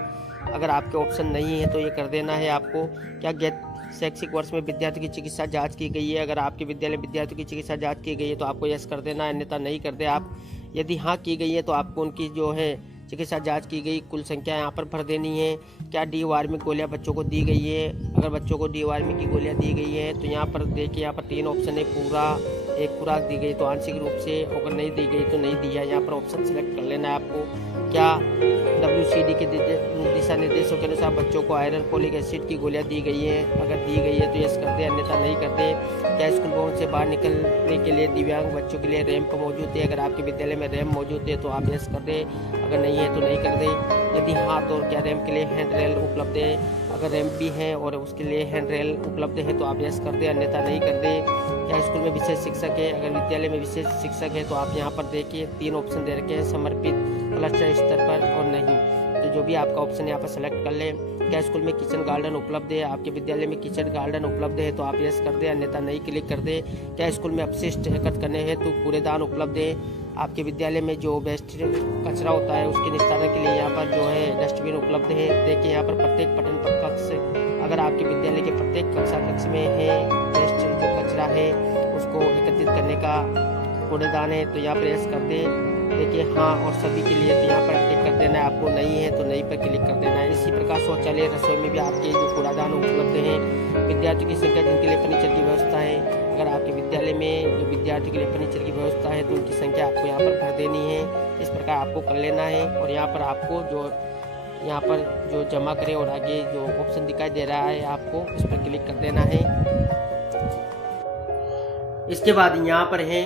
अगर आपके ऑप्शन नहीं है तो ये कर देना है आपको। क्या गैर शैक्षिक वर्ष में विद्यार्थियों की चिकित्सा जांच की गई है? अगर आपके विद्यालय में विद्यार्थियों की चिकित्सा जांच की गई है तो आपको यस कर देना है, अन्यथा नहीं कर दे आप। यदि हाँ की गई है तो आपको उनकी जो है चिकित्सा जांच की गई कुल संख्या यहाँ पर भर देनी है। क्या डी वार्मिक गोलियाँ बच्चों को दी गई है? अगर बच्चों को डी वार्मिक की गोलियाँ दी गई है तो यहाँ पर देखिए यहाँ पर 3 ऑप्शन है, पूरा, एक खुराक दी गई तो आंशिक रूप से, अगर नहीं दी गई तो नहीं दिया। यहाँ पर ऑप्शन सेलेक्ट कर लेना है आपको। क्या WCD के दिशा निर्देशों के अनुसार बच्चों को आयरन फोलिक एसिड की गोलियां दी गई है? अगर दी गई है तो यस कर दे, अन्यथा नहीं कर दे। क्या स्कूल भवन से बाहर निकलने के लिए दिव्यांग बच्चों के लिए रैंप मौजूद है? अगर आपके विद्यालय में रैंप मौजूद है तो आप यस कर दे, अगर नहीं है तो नहीं कर दे। यदि हाँ तो क्या रैंप के लिए हैंड रेल उपलब्ध है? अगर रैंप भी है और उसके लिए हैंड रेल उपलब्ध है तो आप यस कर दे, अन्यथा नहीं कर दे। क्या स्कूल में विशेष शिक्षक है? अगर विद्यालय में विशेष शिक्षक है तो आप यहाँ पर देखिए 3 ऑप्शन दे रखे हैं, समर्पित, क्लस्टर स्तर पर और नहीं। तो जो भी आपका ऑप्शन यहाँ पर सेलेक्ट कर लें। क्या स्कूल में किचन गार्डन उपलब्ध है, आपके विद्यालय में किचन गार्डन उपलब्ध है तो आप यस कर दें, अन्यथा नहीं क्लिक कर दें। क्या स्कूल में अपशिष्ट एकत्र करने हेतु कूड़ेदान उपलब्ध है, आपके विद्यालय में जो वेस्ट कचरा होता है उसके निस्तारण के लिए यहाँ पर जो है डस्टबिन उपलब्ध है। देखिए यहाँ पर प्रत्येक पठन कक्ष, अगर आपके विद्यालय के प्रत्येक कक्षा कक्ष में है वेस्ट जो कचरा है उसको एकत्रित करने का कूड़ेदान है तो यहाँ पर यस कर दे। देखिए हाँ और सभी के लिए तो यहाँ पर क्लिक कर देना है, आपको नहीं है तो नहीं पर क्लिक कर देना है। इसी प्रकार शौचालय रसोई में भी आपके जो कूड़ादान उपलब्ध है। विद्यार्थियों की संख्या जिनके लिए फर्नीचर की व्यवस्था है, अगर आपके विद्यालय में जो विद्यार्थियों के लिए फर्नीचर की व्यवस्था है तो उनकी संख्या आपको यहाँ पर भर देनी है। इस प्रकार आपको कर लेना है और यहाँ पर आपको जो यहाँ पर जो जमा करें और आगे जो ऑप्शन दिखाई दे रहा है आपको इस पर क्लिक कर देना है। इसके बाद यहाँ पर है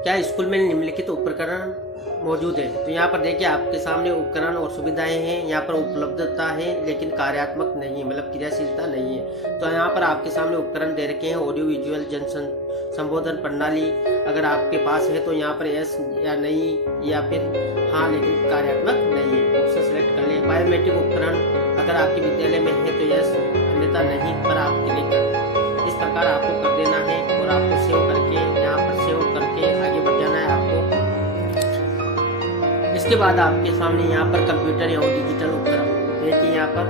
क्या स्कूल में निम्नलिखित उपकरण मौजूद है, तो यहाँ पर देखिए आपके सामने उपकरण और सुविधाएं हैं। यहाँ पर उपलब्धता है लेकिन कार्यात्मक नहीं है, मतलब क्रियाशीलता नहीं है। तो यहाँ पर आपके सामने उपकरण दे रखे हैं ऑडियो विजुअल जन संबोधन प्रणाली, अगर आपके पास है तो यहाँ पर यस या नहीं या फिर हाँ लेकिन कार्यात्मक नहीं है, ऑप्शन सेलेक्ट कर ले। बायोमेट्रिक उपकरण अगर आपके विद्यालय में है तो यस, अन्यथा नहीं पर आप क्लिक कर दें। इस प्रकार आपको कर देना है और आपको सेव करके यहाँ पर सेव करके आगे बढ़ जाना है आपको। इसके बाद आपके सामने यहाँ पर कंप्यूटर या डिजिटल उपकरण देखिए यहाँ पर,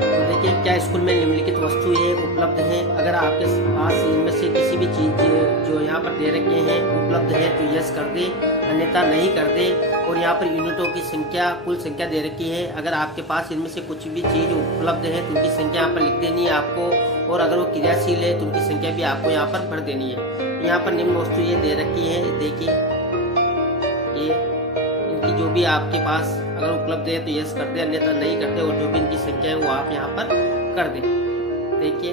तो देखिए क्या स्कूल में निम्नलिखित वस्तुएं उपलब्ध हैं, अगर आपके पास इनमें से किसी भी चीज जो यहाँ पर दे रखे हैं उपलब्ध है तो यस कर दे, अन्यथा नहीं कर दे। और यहाँ पर यूनिटों की संख्या कुल संख्या दे रखी है, अगर आपके पास इनमें से कुछ भी चीज उपलब्ध है तो उनकी संख्या यहाँ पर लिख देनी है आपको, और अगर वो क्रियाशील है तो उनकी संख्या भी आपको यहाँ पर भर देनी है। यहाँ पर निम्न वस्तु ये दे रखी है, देखिए ये इनकी जो भी आपके पास अगर उपलब्ध है तो यस कर दे, अन्यथा नहीं करते, और जो भी इनकी संख्या है वो आप यहाँ पर कर दें। देखिए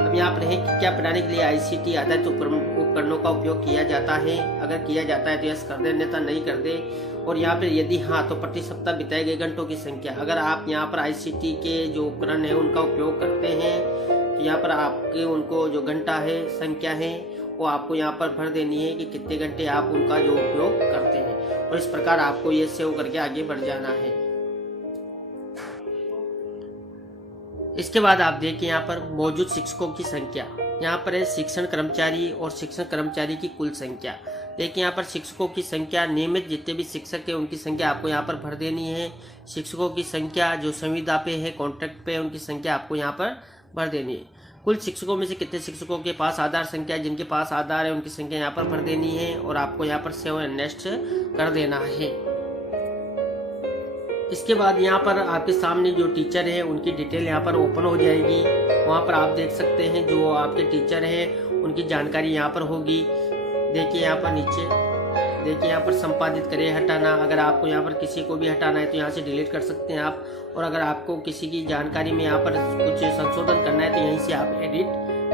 अब यहाँ पर है कि क्या पढ़ाने के लिए ICT आधारित उपकरणों का उपयोग किया जाता है, अगर किया जाता है तो यस कर दे, अन्यथा नहीं कर दे। और यहाँ पर यदि हाँ तो प्रति सप्ताह बिताए गए घंटों की संख्या, अगर आप यहाँ पर ICT के जो उपकरण है उनका उपयोग करते हैं तो यहाँ पर आपके उनको जो घंटा है संख्या है वो आपको यहाँ पर भर देनी है कि कितने घंटे आप उनका जो उपयोग करते हैं, और इस प्रकार आपको ये सेव करके आगे बढ़ जाना है। इसके बाद आप देखिए यहाँ पर मौजूद शिक्षकों की संख्या, यहाँ पर है शिक्षण कर्मचारी और शिक्षण कर्मचारी की कुल संख्या। देखिए यहाँ पर शिक्षकों की संख्या, नियमित जितने भी शिक्षक है उनकी संख्या आपको यहाँ पर भर देनी है। शिक्षकों की संख्या जो संविदा पे है, कॉन्ट्रैक्ट पे, उनकी संख्या आपको यहाँ पर भर देनी है। कुल शिक्षकों में से कितने शिक्षकों के पास आधार संख्या, जिनके पास आधार है उनकी संख्या यहाँ पर भर देनी है, और आपको यहाँ पर सेव एंड नेक्स्ट कर देना है। इसके बाद यहाँ पर आपके सामने जो टीचर है उनकी डिटेल यहाँ पर ओपन हो जाएगी। वहाँ पर आप देख सकते हैं जो आपके टीचर हैं उनकी जानकारी यहाँ पर होगी। देखिए यहाँ पर नीचे देखिए यहाँ पर संपादित करें, हटाना, अगर आपको यहाँ पर किसी को भी हटाना है तो यहाँ से डिलीट कर सकते हैं आप, और अगर आपको किसी की जानकारी में यहाँ पर कुछ संशोधन करना है तो यहीं से आप एडिट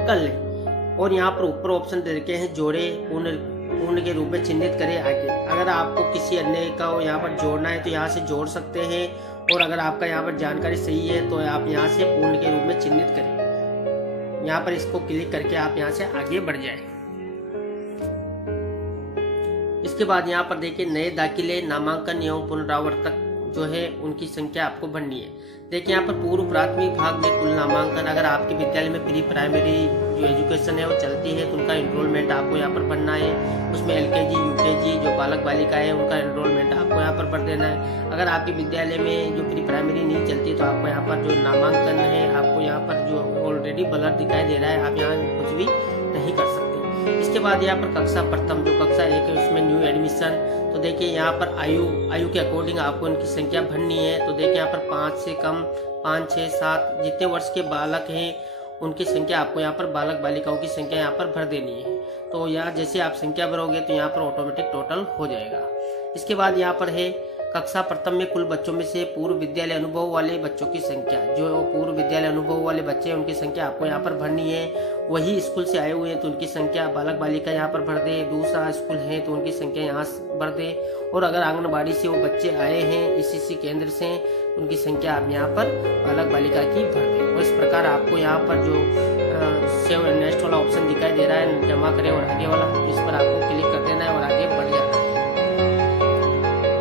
कर लें। और यहाँ पर ऊपर ऑप्शन दे रखे हैं जोड़े पूर्ण के रूप में चिन्हित करें आगे, अगर आपको किसी अन्य का यहाँ पर जोड़ना है तो यहाँ से जोड़ सकते हैं, और अगर आपका यहाँ पर जानकारी सही है तो आप यहाँ से पूर्ण के रूप में चिन्हित करें। यहाँ पर इसको क्लिक करके आप यहाँ से आगे बढ़ जाए। इसके बाद यहाँ पर देखिए नए दाखिले, नामांकन एवं पुनरावर्तक जो है उनकी संख्या आपको भरनी है। देखिए यहाँ पर पूर्व प्राथमिक भाग में कुल नामांकन, अगर आपके विद्यालय में प्री प्राइमरी जो एजुकेशन है वो चलती है तो उनका एनरोलमेंट आपको यहाँ पर भरना है। उसमें LKG UKG जो बालक बालिका है उनका एनरोलमेंट आपको यहाँ पर भर देना है। अगर आपके विद्यालय में जो प्री प्राइमरी नहीं चलती तो आपको यहाँ पर जो नामांकन है आपको यहाँ पर जो ऑलरेडी ब्लर दिखाई दे रहा है आप यहाँ कुछ भी नहीं कर सकते। इसके बाद यहाँ पर कक्षा प्रथम जो कक्षा 1 है उसमें न्यू एडमिशन, तो देखिए यहाँ पर आयु के अकॉर्डिंग आपको इनकी संख्या भरनी है। तो देखिए यहाँ पर 5 से कम 5, 6, 7 जितने वर्ष के बालक हैं उनकी संख्या आपको यहाँ पर बालक बालिकाओं की संख्या यहाँ पर भर देनी है। तो यहाँ जैसे आप संख्या भरोगे तो यहाँ पर ऑटोमेटिक टोटल हो जाएगा। इसके बाद यहाँ पर है कक्षा प्रथम में कुल बच्चों में से पूर्व विद्यालय अनुभव वाले बच्चों की संख्या, जो पूर्व विद्यालय अनुभव वाले बच्चे हैं उनकी संख्या आपको यहाँ पर भरनी है। वही स्कूल से आए हुए हैं तो उनकी संख्या बालक बालिका यहाँ पर भर दे, दूसरा स्कूल है तो उनकी संख्या यहाँ भर दे, और अगर आंगनबाड़ी से वो बच्चे आए हैं ECC केंद्र से उनकी संख्या आप यहाँ पर बालक बालिका की भर दे। और इस प्रकार आपको यहाँ पर जो सेव एंड नेक्स्ट वाला ऑप्शन दिखाई दे रहा है जमा करें और आगे वाला, इस पर आपको क्लिक कर देना है और आगे बढ़ जाना है।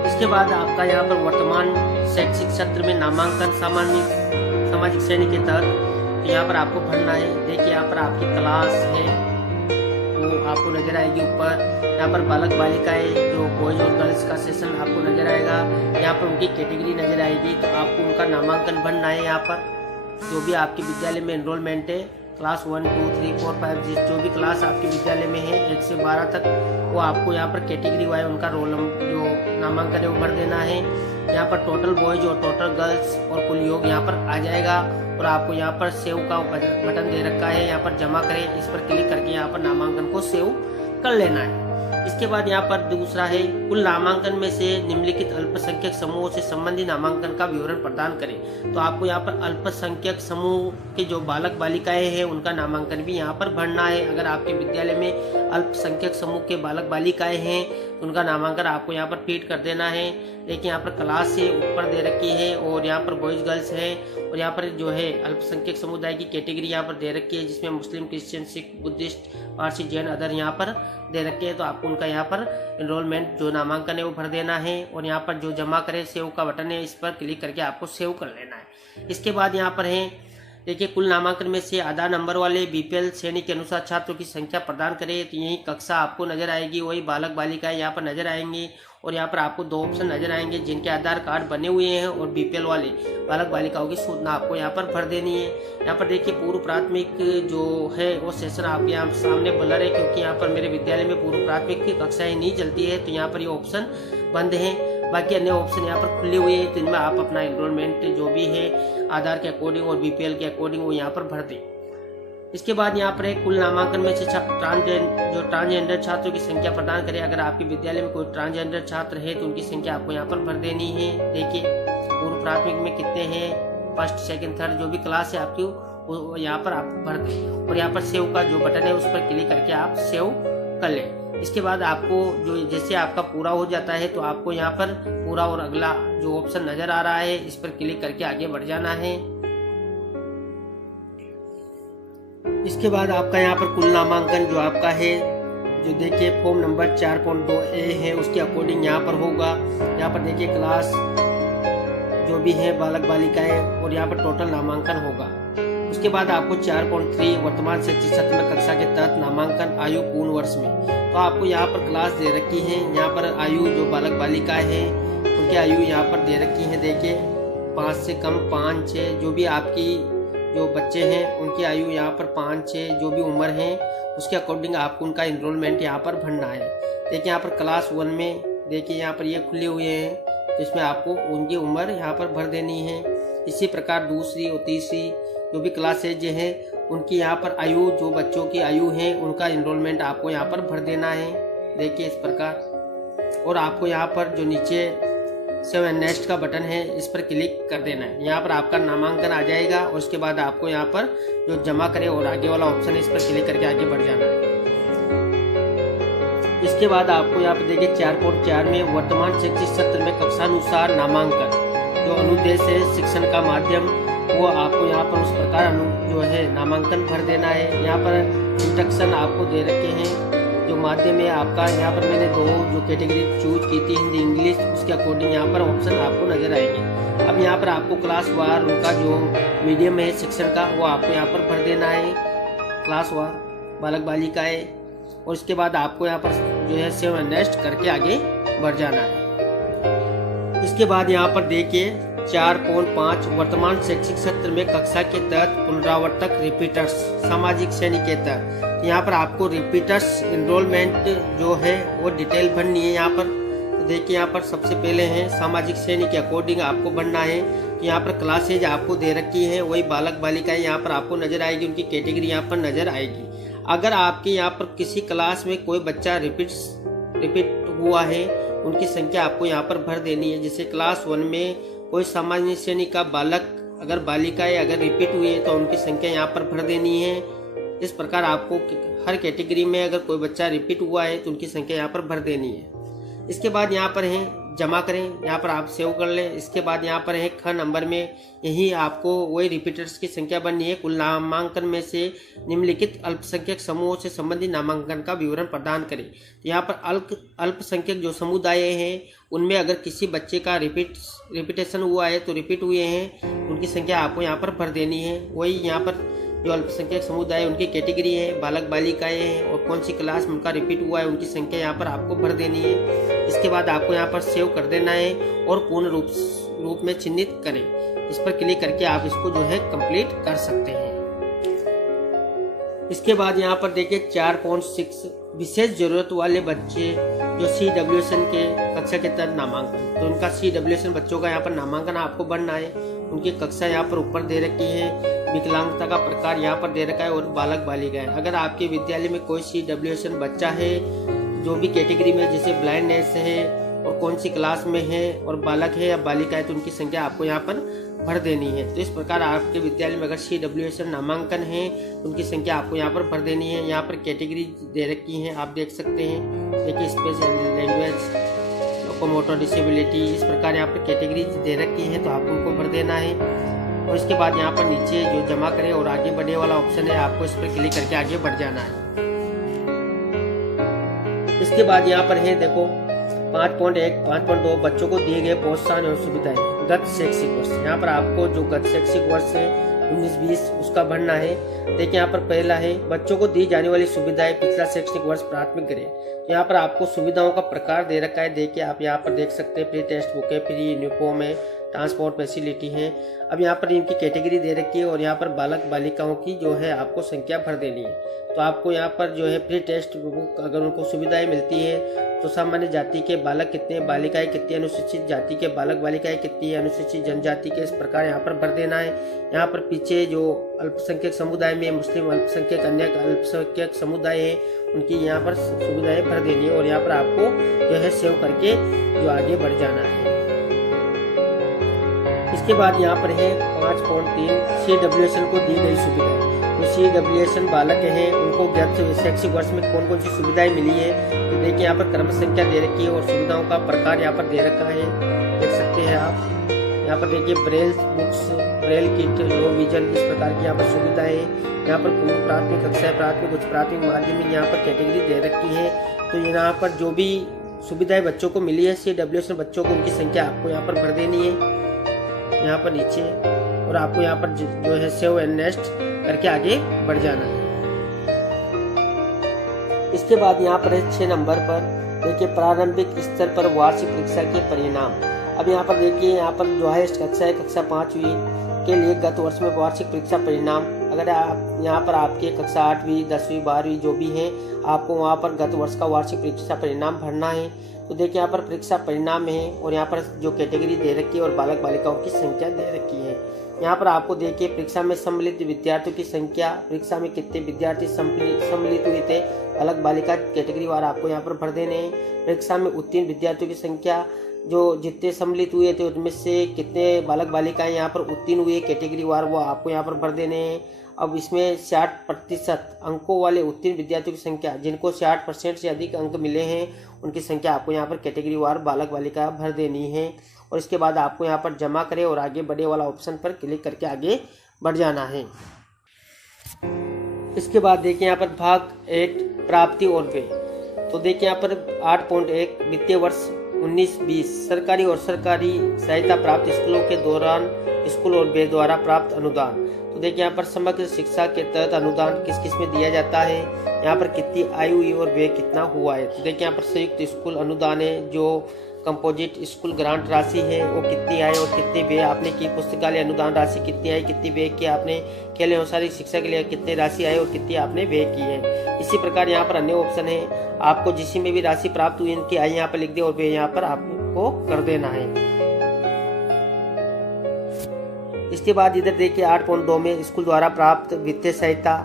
इसके बाद आपका यहाँ पर वर्तमान शैक्षिक सत्र में नामांकन सामाजिक श्रेणी के तहत, तो यहाँ पर आपको भरना है। देखिए यहाँ पर आपकी क्लास है वो आपको नजर आएगी ऊपर। यहाँ पर बालक बालिकाएं जो बॉयज और गर्ल्स का सेशन आपको नजर आएगा। यहाँ पर उनकी कैटेगरी नजर आएगी, तो आपको उनका नामांकन भरना है। यहाँ पर जो भी आपके विद्यालय में एनरोलमेंट है, क्लास 1, 2, 3, 4, 5 जो भी क्लास आपके विद्यालय में है 1 से 12 तक, वो आपको यहाँ पर कैटेगरी वाइज उनका रोल जो नामांकन है वो भर देना है। यहाँ पर टोटल बॉयज और टोटल गर्ल्स और कुल योग यहाँ पर आ जाएगा। और आपको यहाँ पर सेव का बटन दे रखा है, यहाँ पर जमा करें, इस पर क्लिक करके यहाँ पर नामांकन को सेव कर लेना है। इसके बाद यहाँ पर दूसरा है, कुल नामांकन में से निम्नलिखित अल्पसंख्यक समूहों से संबंधित नामांकन का विवरण प्रदान करें। तो आपको यहाँ पर अल्पसंख्यक समूह के जो बालक बालिकाएं हैं उनका नामांकन भी यहाँ पर भरना है। अगर आपके विद्यालय में अल्पसंख्यक समूह के बालक बालिकाएं हैं तो उनका नामांकन आपको यहाँ पर फीड कर देना है। देखिए यहाँ पर क्लास से ऊपर दे रखी है और यहाँ पर बॉयज गर्ल्स है, और यहाँ पर जो है अल्पसंख्यक समुदाय की कैटेगरी यहाँ पर दे रखी है, जिसमें Muslim, Christian, Sikh, Buddhist, Parsi, Jain, other यहाँ पर दे रखे हैं। तो आपको उनका यहाँ पर एनरोलमेंट जो नामांकन है वो भर देना है। और यहाँ पर जो जमा करे सेव का बटन है, इस पर क्लिक करके आपको सेव कर लेना है। इसके बाद यहाँ पर है, देखिए कुल नामांकन में से आधा नंबर वाले बीपीएल श्रेणी के अनुसार छात्रों की संख्या प्रदान करें। तो यही कक्षा आपको नजर आएगी, वही बालक बालिकाएं यहाँ पर नजर आएंगी। और यहाँ पर आपको 2 ऑप्शन नजर आएंगे, जिनके आधार कार्ड बने हुए हैं और बीपीएल वाले बालक बालिकाओं की सूचना आपको यहाँ पर भर देनी है। यहाँ पर देखिए पूर्व प्राथमिक जो है वो सेशन आपके यहाँ सामने ब्लर है, क्योंकि यहाँ पर मेरे विद्यालय में पूर्व प्राथमिक की कक्षाएं नहीं चलती है, तो यहाँ पर ये ऑप्शन बंद है। बाकी अन्य ऑप्शन यहाँ पर खुले हुए हैं, तो इनमें आप अपना एनरोलमेंट जो भी है आधार के अकॉर्डिंग और बीपीएल के अकॉर्डिंग वो यहाँ पर भर दें। इसके बाद यहाँ पर कुल नामांकन में से ट्रांसजेंडर छात्रों की संख्या प्रदान करें। अगर आपके विद्यालय में कोई ट्रांसजेंडर छात्र है तो उनकी संख्या आपको यहाँ पर भर देनी है। देखिए पूर्व प्राथमिक में कितने हैं, 1st, 2nd, 3rd जो भी क्लास है आपकी वो यहाँ पर आप भर दें। और यहाँ पर सेव का जो बटन है उस पर क्लिक करके आप सेव कर लें। इसके बाद आपको जो जैसे आपका पूरा हो जाता है तो आपको यहाँ पर पूरा और अगला जो ऑप्शन नजर आ रहा है इस पर क्लिक करके आगे बढ़ जाना है। इसके बाद आपका यहाँ पर कुल नामांकन जो आपका है, जो देखिए फॉर्म नंबर 4.2A है उसके अकॉर्डिंग यहाँ पर होगा। यहाँ पर देखिए क्लास जो भी है बालक बालिकाएं और यहाँ पर टोटल नामांकन होगा। उसके बाद आपको 4.3 वर्तमान शैक्षिक सत्र में कक्षा के तहत नामांकन आयु पूर्ण वर्ष में, तो आपको यहाँ पर क्लास दे रखी है। यहाँ पर आयु जो बालक बालिकाएं हैं उनकी आयु यहाँ पर दे रखी है। देखिए 5 से कम 5, 6 जो भी आपकी जो बच्चे हैं उनकी आयु यहाँ पर 5, 6 जो भी उम्र है उसके अकॉर्डिंग आपको उनका एनरोलमेंट यहाँ पर भरना है। देखिए यहाँ पर क्लास 1 में देखिए यहाँ पर ये खुले हुए हैं, जिसमें आपको उनकी उम्र यहाँ पर भर देनी है। इसी प्रकार दूसरी और तीसरी जो भी क्लासेज है उनकी यहाँ पर आयु, जो बच्चों की आयु है उनका एनरोलमेंट आपको यहाँ पर भर देना है। देखिए इस प्रकार। और आपको यहाँ पर जो नीचे सेव एंड नेक्स्ट का बटन है इस पर क्लिक कर देना है। यहाँ पर आपका नामांकन आ जाएगा और उसके बाद आपको यहाँ पर जो जमा करे और आगे वाला ऑप्शन है इस पर क्लिक करके आगे बढ़ जाना है। इसके बाद आपको यहाँ पर देखिए 4.4 में वर्तमान शैक्षिक सत्र में कक्षानुसार नामांकन जो अनुदेश है शिक्षण का माध्यम, वो आपको यहाँ पर उस प्रकार जो है नामांकन भर देना है। यहाँ पर इंस्ट्रक्शन आपको दे रखे हैं, जो माध्यम है आपका। यहाँ पर मैंने 2 जो कैटेगरी चूज की थी, हिंदी इंग्लिश, उसके अकॉर्डिंग यहाँ पर ऑप्शन आपको नजर आएंगे। अब यहाँ पर आपको क्लास वार उनका जो मीडियम है शिक्षण का वो आपको यहाँ पर भर देना है, क्लास वार बालक बालिकाएं। और इसके बाद आपको यहाँ पर जो है सेव एंड नेक्स्ट करके आगे बढ़ जाना है। इसके बाद यहाँ पर देखिए 4.5 वर्तमान शैक्षिक सत्र में कक्षा के तहत पुनरावर्तक रिपीटर्स सामाजिक श्रेणी के तहत, यहाँ पर आपको रिपीटर्स एनरोलमेंट जो है वो डिटेल भरनी है। यहाँ पर तो देखिए यहाँ पर सबसे पहले है सामाजिक श्रेणी के अकॉर्डिंग आपको भरना है। तो यहाँ पर क्लासेज आपको दे रखी है, वही बालक बालिकाएं यहाँ पर आपको नजर आएगी, उनकी कैटेगरी यहाँ पर नजर आएगी। अगर आपके यहाँ पर किसी क्लास में कोई बच्चा रिपीट हुआ है उनकी संख्या आपको यहाँ पर भर देनी है। जैसे क्लास 1 में कोई सामान्य श्रेणी का बालक अगर बालिकाएं अगर रिपीट हुई है तो उनकी संख्या यहाँ पर भर देनी है। इस प्रकार आपको हर कैटेगरी में अगर कोई बच्चा रिपीट हुआ है तो उनकी संख्या यहाँ पर भर देनी है। इसके बाद यहाँ पर है जमा करें। यहाँ पर आप सेव कर लें। इसके बाद यहाँ पर है ख नंबर में यही आपको वही रिपीटर्स की संख्या बननी है। कुल नामांकन में से निम्नलिखित अल्पसंख्यक समूहों से संबंधित नामांकन का विवरण प्रदान करें। तो यहाँ पर अल्पसंख्यक जो समुदाय हैं उनमें अगर किसी बच्चे का रिपीटेशन हुआ है तो रिपीट हुए हैं उनकी संख्या आपको यहाँ पर भर देनी है। वही यहाँ पर जो अल्पसंख्यक समुदाय है उनकी कैटेगरी है, बालक बालिकाएं हैं और कौन सी क्लास में उनका रिपीट हुआ है उनकी संख्या यहाँ पर आपको भर देनी है। इसके बाद आपको यहाँ पर सेव कर देना है और पूर्ण रूप में चिन्हित करें। इस पर क्लिक करके आप इसको जो है कंप्लीट कर सकते हैं। इसके बाद यहाँ पर देखिए 4.6 विशेष जरूरत वाले बच्चे जो CWSN के कक्षा के तहत नामांकन, तो उनका CWSN बच्चों का यहाँ पर नामांकन आपको भरना है। उनकी कक्षा यहाँ पर ऊपर दे रखी है, विकलांगता का प्रकार यहाँ पर दे रखा है और बालक बालिकाएं। अगर आपके विद्यालय में कोई CWSN बच्चा है जो भी कैटेगरी में जैसे ब्लाइंडनेस है और कौन सी क्लास में है और बालक है या बालिका है तो उनकी संख्या आपको यहाँ पर भर देनी है। तो इस प्रकार आपके विद्यालय में अगर CWSN नामांकन है तो उनकी संख्या आपको यहाँ पर भर देनी है। यहाँ पर कैटेगरी दे रखी है, आप देख सकते हैं। देखिए स्पेशल लैंग्वेज, लोकोमोटर डिसेबिलिटी, इस प्रकार यहाँ पर कैटेगरी दे रखी है तो आपको उनको भर देना है। और इसके बाद यहाँ पर नीचे जो जमा करें और आगे बढ़े वाला ऑप्शन है आपको इस पर क्लिक करके आगे बढ़ जाना है। इसके बाद यहाँ पर है देखो 5.1 5.2 बच्चों को दिए गए प्रोत्साहन और सुविधाएं गत शैक्षिक वर्ष। यहाँ पर आपको जो गत शैक्षिक वर्ष है 19-20 उसका भरना है। देखिए यहाँ पर पहला है बच्चों को दी जाने वाली सुविधाएं पिछला शैक्षणिक वर्ष प्राथमिक ग्रेड। यहाँ पर आपको सुविधाओं का प्रकार दे रखा है। देखिए आप यहाँ पर देख सकते हैं, प्री टेक्स्ट बुक है, फ्री यूनिफॉर्म है, ट्रांसपोर्ट फैसिलिटी है। अब यहाँ पर इनकी कैटेगरी दे रखी है और यहाँ पर बालक बालिकाओं की जो है आपको संख्या भर देनी है। तो आपको यहाँ पर जो है प्री टेस्ट बुक अगर उनको सुविधाएं मिलती है तो सामान्य जाति के बालक कितने, बालिकाएं कितनी, अनुसूचित जाति के बालक बालिकाएं कितनी है, अनुसूचित जनजाति के, इस प्रकार यहाँ पर भर देना है। यहाँ पर पीछे जो अल्पसंख्यक समुदाय में मुस्लिम अल्पसंख्यक, अन्य अल्पसंख्यक समुदाय है उनकी यहाँ पर सुविधाएं भर देनी है और यहाँ पर आपको जो है सेव करके जो आगे बढ़ जाना है। इसके बाद यहाँ पर है 5.3 CWSN को दी गई सुविधाएं। जो CWSN बालक हैं उनको गत शैक्षिक वर्ष में कौन कौन सी सुविधाएं मिली है तो देखिए यहाँ पर क्रम संख्या दे रखी है और सुविधाओं का प्रकार यहाँ पर दे रखा है, देख सकते हैं आप। यहाँ पर देखिए Braille books, Braille kit, low vision, इस प्रकार की यहाँ पर सुविधाएं है। यहाँ पर पूर्व प्राथमिक कक्षा, प्राथमिक, उच्च प्राथमिक, माध्यमिक यहाँ पर कैटेगरी दे रखी है। तो यहाँ पर जो भी सुविधाएं बच्चों को मिली है CWSN बच्चों को उनकी संख्या आपको यहाँ पर भर देनी है यहाँ पर नीचे और आपको यहाँ पर जो है सेव एंड नेक्स्ट करके आगे बढ़ जाना है। इसके बाद यहाँ पर है 6 नंबर पर देखिए प्रारंभिक स्तर पर वार्षिक परीक्षा के परिणाम। अब यहाँ पर देखिए यहाँ पर जो हाईएस्ट कक्षा है कक्षा 5वीं के लिए गत वर्ष में वार्षिक परीक्षा परिणाम। अगर आप यहाँ पर आपके कक्षा 8वीं 10वीं 12वीं जो भी है आपको वहाँ पर गत वर्ष का वार्षिक परीक्षा परिणाम भरना है। तो देखिए यहाँ पर परीक्षा परिणाम है और यहाँ पर जो कैटेगरी दे रखी है और बालक बालिकाओं की संख्या दे रखी है। यहाँ पर आपको देखिए परीक्षा में सम्मिलित विद्यार्थियों की संख्या, परीक्षा में कितने विद्यार्थी सम्मिलित हुए थे, बालक बालिका कैटेगरी वार आपको यहाँ पर भर देने हैं। परीक्षा में उत्तीर्ण विद्यार्थियों की संख्या, जो जितने सम्मिलित हुए थे उनमें से कितने बालक बालिकाएं यहाँ पर उत्तीर्ण हुए कैटेगरी वार वो आपको यहाँ पर भर देने हैं। अब इसमें 60% अंकों वाले उत्तीर्ण विद्यार्थियों की संख्या, जिनको 60% से अधिक अंक मिले हैं उनकी संख्या आपको यहाँ पर कैटेगरी वार बालक बालिका भर देनी है। और इसके बाद आपको यहाँ पर जमा करें और आगे बढ़े वाला ऑप्शन पर क्लिक करके आगे बढ़ जाना है। इसके बाद देखिए यहाँ पर भाग 8 प्राप्ति और व्यय। तो देखिए यहाँ पर 8.1 वित्तीय वर्ष 19-20 सरकारी और सरकारी सहायता प्राप्त स्कूलों के दौरान स्कूल और व्यय द्वारा प्राप्त अनुदान। तो देखिए यहाँ पर समग्र शिक्षा के तहत अनुदान किस किस में दिया जाता है, यहाँ पर कितनी आयु हुई और व्यय कितना हुआ है। तो देखिए यहाँ पर संयुक्त स्कूल अनुदान है, जो कंपोजिट स्कूल ग्रांट राशि है वो कितनी आई और कितनी व्यय आपने की, पुस्तकालय अनुदान राशि कितनी आई, कितनी व्यय की आपने, खेल एवं शारीरिक शिक्षा के लिए कितनी राशि आई और कितनी आपने व्यय की है। इसी प्रकार यहाँ पर अन्य ऑप्शन है, आपको जिस में भी राशि प्राप्त हुई इनकी आई यहाँ पर लिख दे और व्यय यहाँ पर आपको कर देना है। इसके बाद इधर देखिए 8.2 में स्कूल द्वारा प्राप्त वित्तीय सहायता।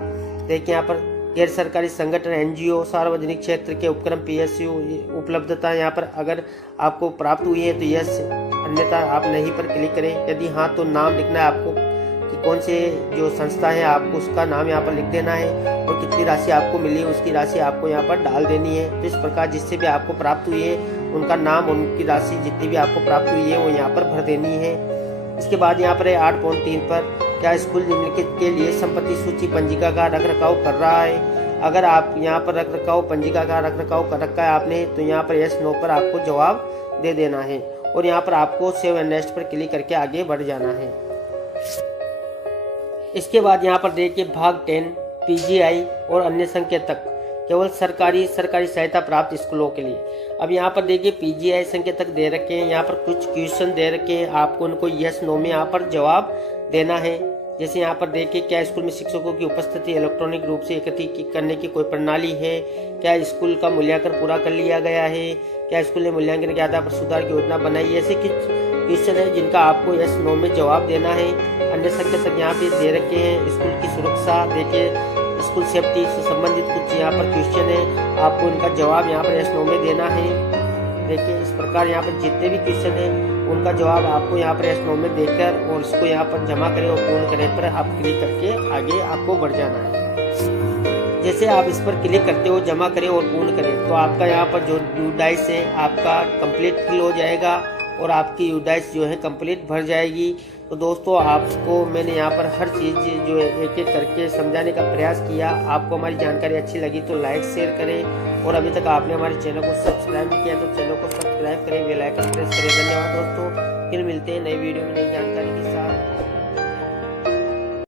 देखिए यहाँ पर गैर सरकारी संगठन, NGO, सार्वजनिक क्षेत्र के उपक्रम, PSU उपलब्धता यहाँ पर अगर आपको प्राप्त हुई है तो यस, अन्यथा आप नहीं पर क्लिक करें। यदि हाँ तो नाम लिखना है आपको कि कौन से जो संस्था है आपको उसका नाम यहाँ पर लिख देना है और कितनी राशि आपको मिली उसकी राशि आपको यहाँ पर डाल देनी है। तो इस प्रकार जिससे भी आपको प्राप्त हुई है उनका नाम, उनकी राशि जितनी भी आपको प्राप्त हुई है वो यहाँ पर भर देनी है। इसके बाद यहाँ पर है 8.3 पर, क्या स्कूल निम्नलिखित के लिए संपत्ति सूची पंजिका का रख रखाव कर रहा है। अगर आप यहाँ पर रख रखाव पंजिका का रख रखाव कर रखा है आपने, तो यहाँ पर यस नो पर आपको जवाब दे देना है और यहाँ पर आपको सेव एंड नेक्स्ट पर क्लिक करके आगे बढ़ जाना है। इसके बाद यहाँ पर देखिए भाग 10 पीजीआई और अन्य संकेतक केवल सरकारी सहायता प्राप्त स्कूलों के लिए। अब यहाँ पर देखिए पीजीआई संकेतक दे रखे हैं, यहाँ पर कुछ क्वेश्चन दे रखे हैं, आपको उनको यस नो में यहाँ पर जवाब देना है। जैसे यहाँ पर देखिए, क्या स्कूल में शिक्षकों की उपस्थिति इलेक्ट्रॉनिक रूप से एकत्रित करने की कोई प्रणाली है, क्या स्कूल का मूल्यांकन पूरा कर लिया गया है, क्या स्कूल ने मूल्यांकन के आधार पर सुधार की योजना बनाई है। ऐसे कुछ क्वेश्चन है जिनका आपको यस नो में जवाब देना है। अन्य संकेतक यहाँ पे दे रखे हैं, स्कूल की सुरक्षा, देखिए स्कूल सेफ्टी से संबंधित कुछ यहाँ पर क्वेश्चन है, आपको उनका जवाब यहाँ पर यस नो में देना है। देखिए इस प्रकार यहाँ पर जितने भी क्वेश्चन है उनका जवाब आपको यहाँ पर यस नो में देकर और इसको यहाँ पर जमा करें और पूर्ण करें पर आप क्लिक करके आगे आपको बढ़ जाना है। जैसे आप इस पर क्लिक करते हो, जमा करें और पूर्ण करें, तो आपका यहाँ पर जो यूडाइस है आपका कंप्लीट फिल हो जाएगा और आपकी यूडाइस जो है कंप्लीट भर जाएगी। तो दोस्तों आपको मैंने यहाँ पर हर चीज़ जो है एक एक करके समझाने का प्रयास किया। आपको हमारी जानकारी अच्छी लगी तो लाइक शेयर करें और अभी तक आपने हमारे चैनल को सब्सक्राइब नहीं किया तो चैनल को सब्सक्राइब करें, बेल आइकन प्रेस करें। धन्यवाद दोस्तों, फिर मिलते हैं नई वीडियो में नई जानकारी।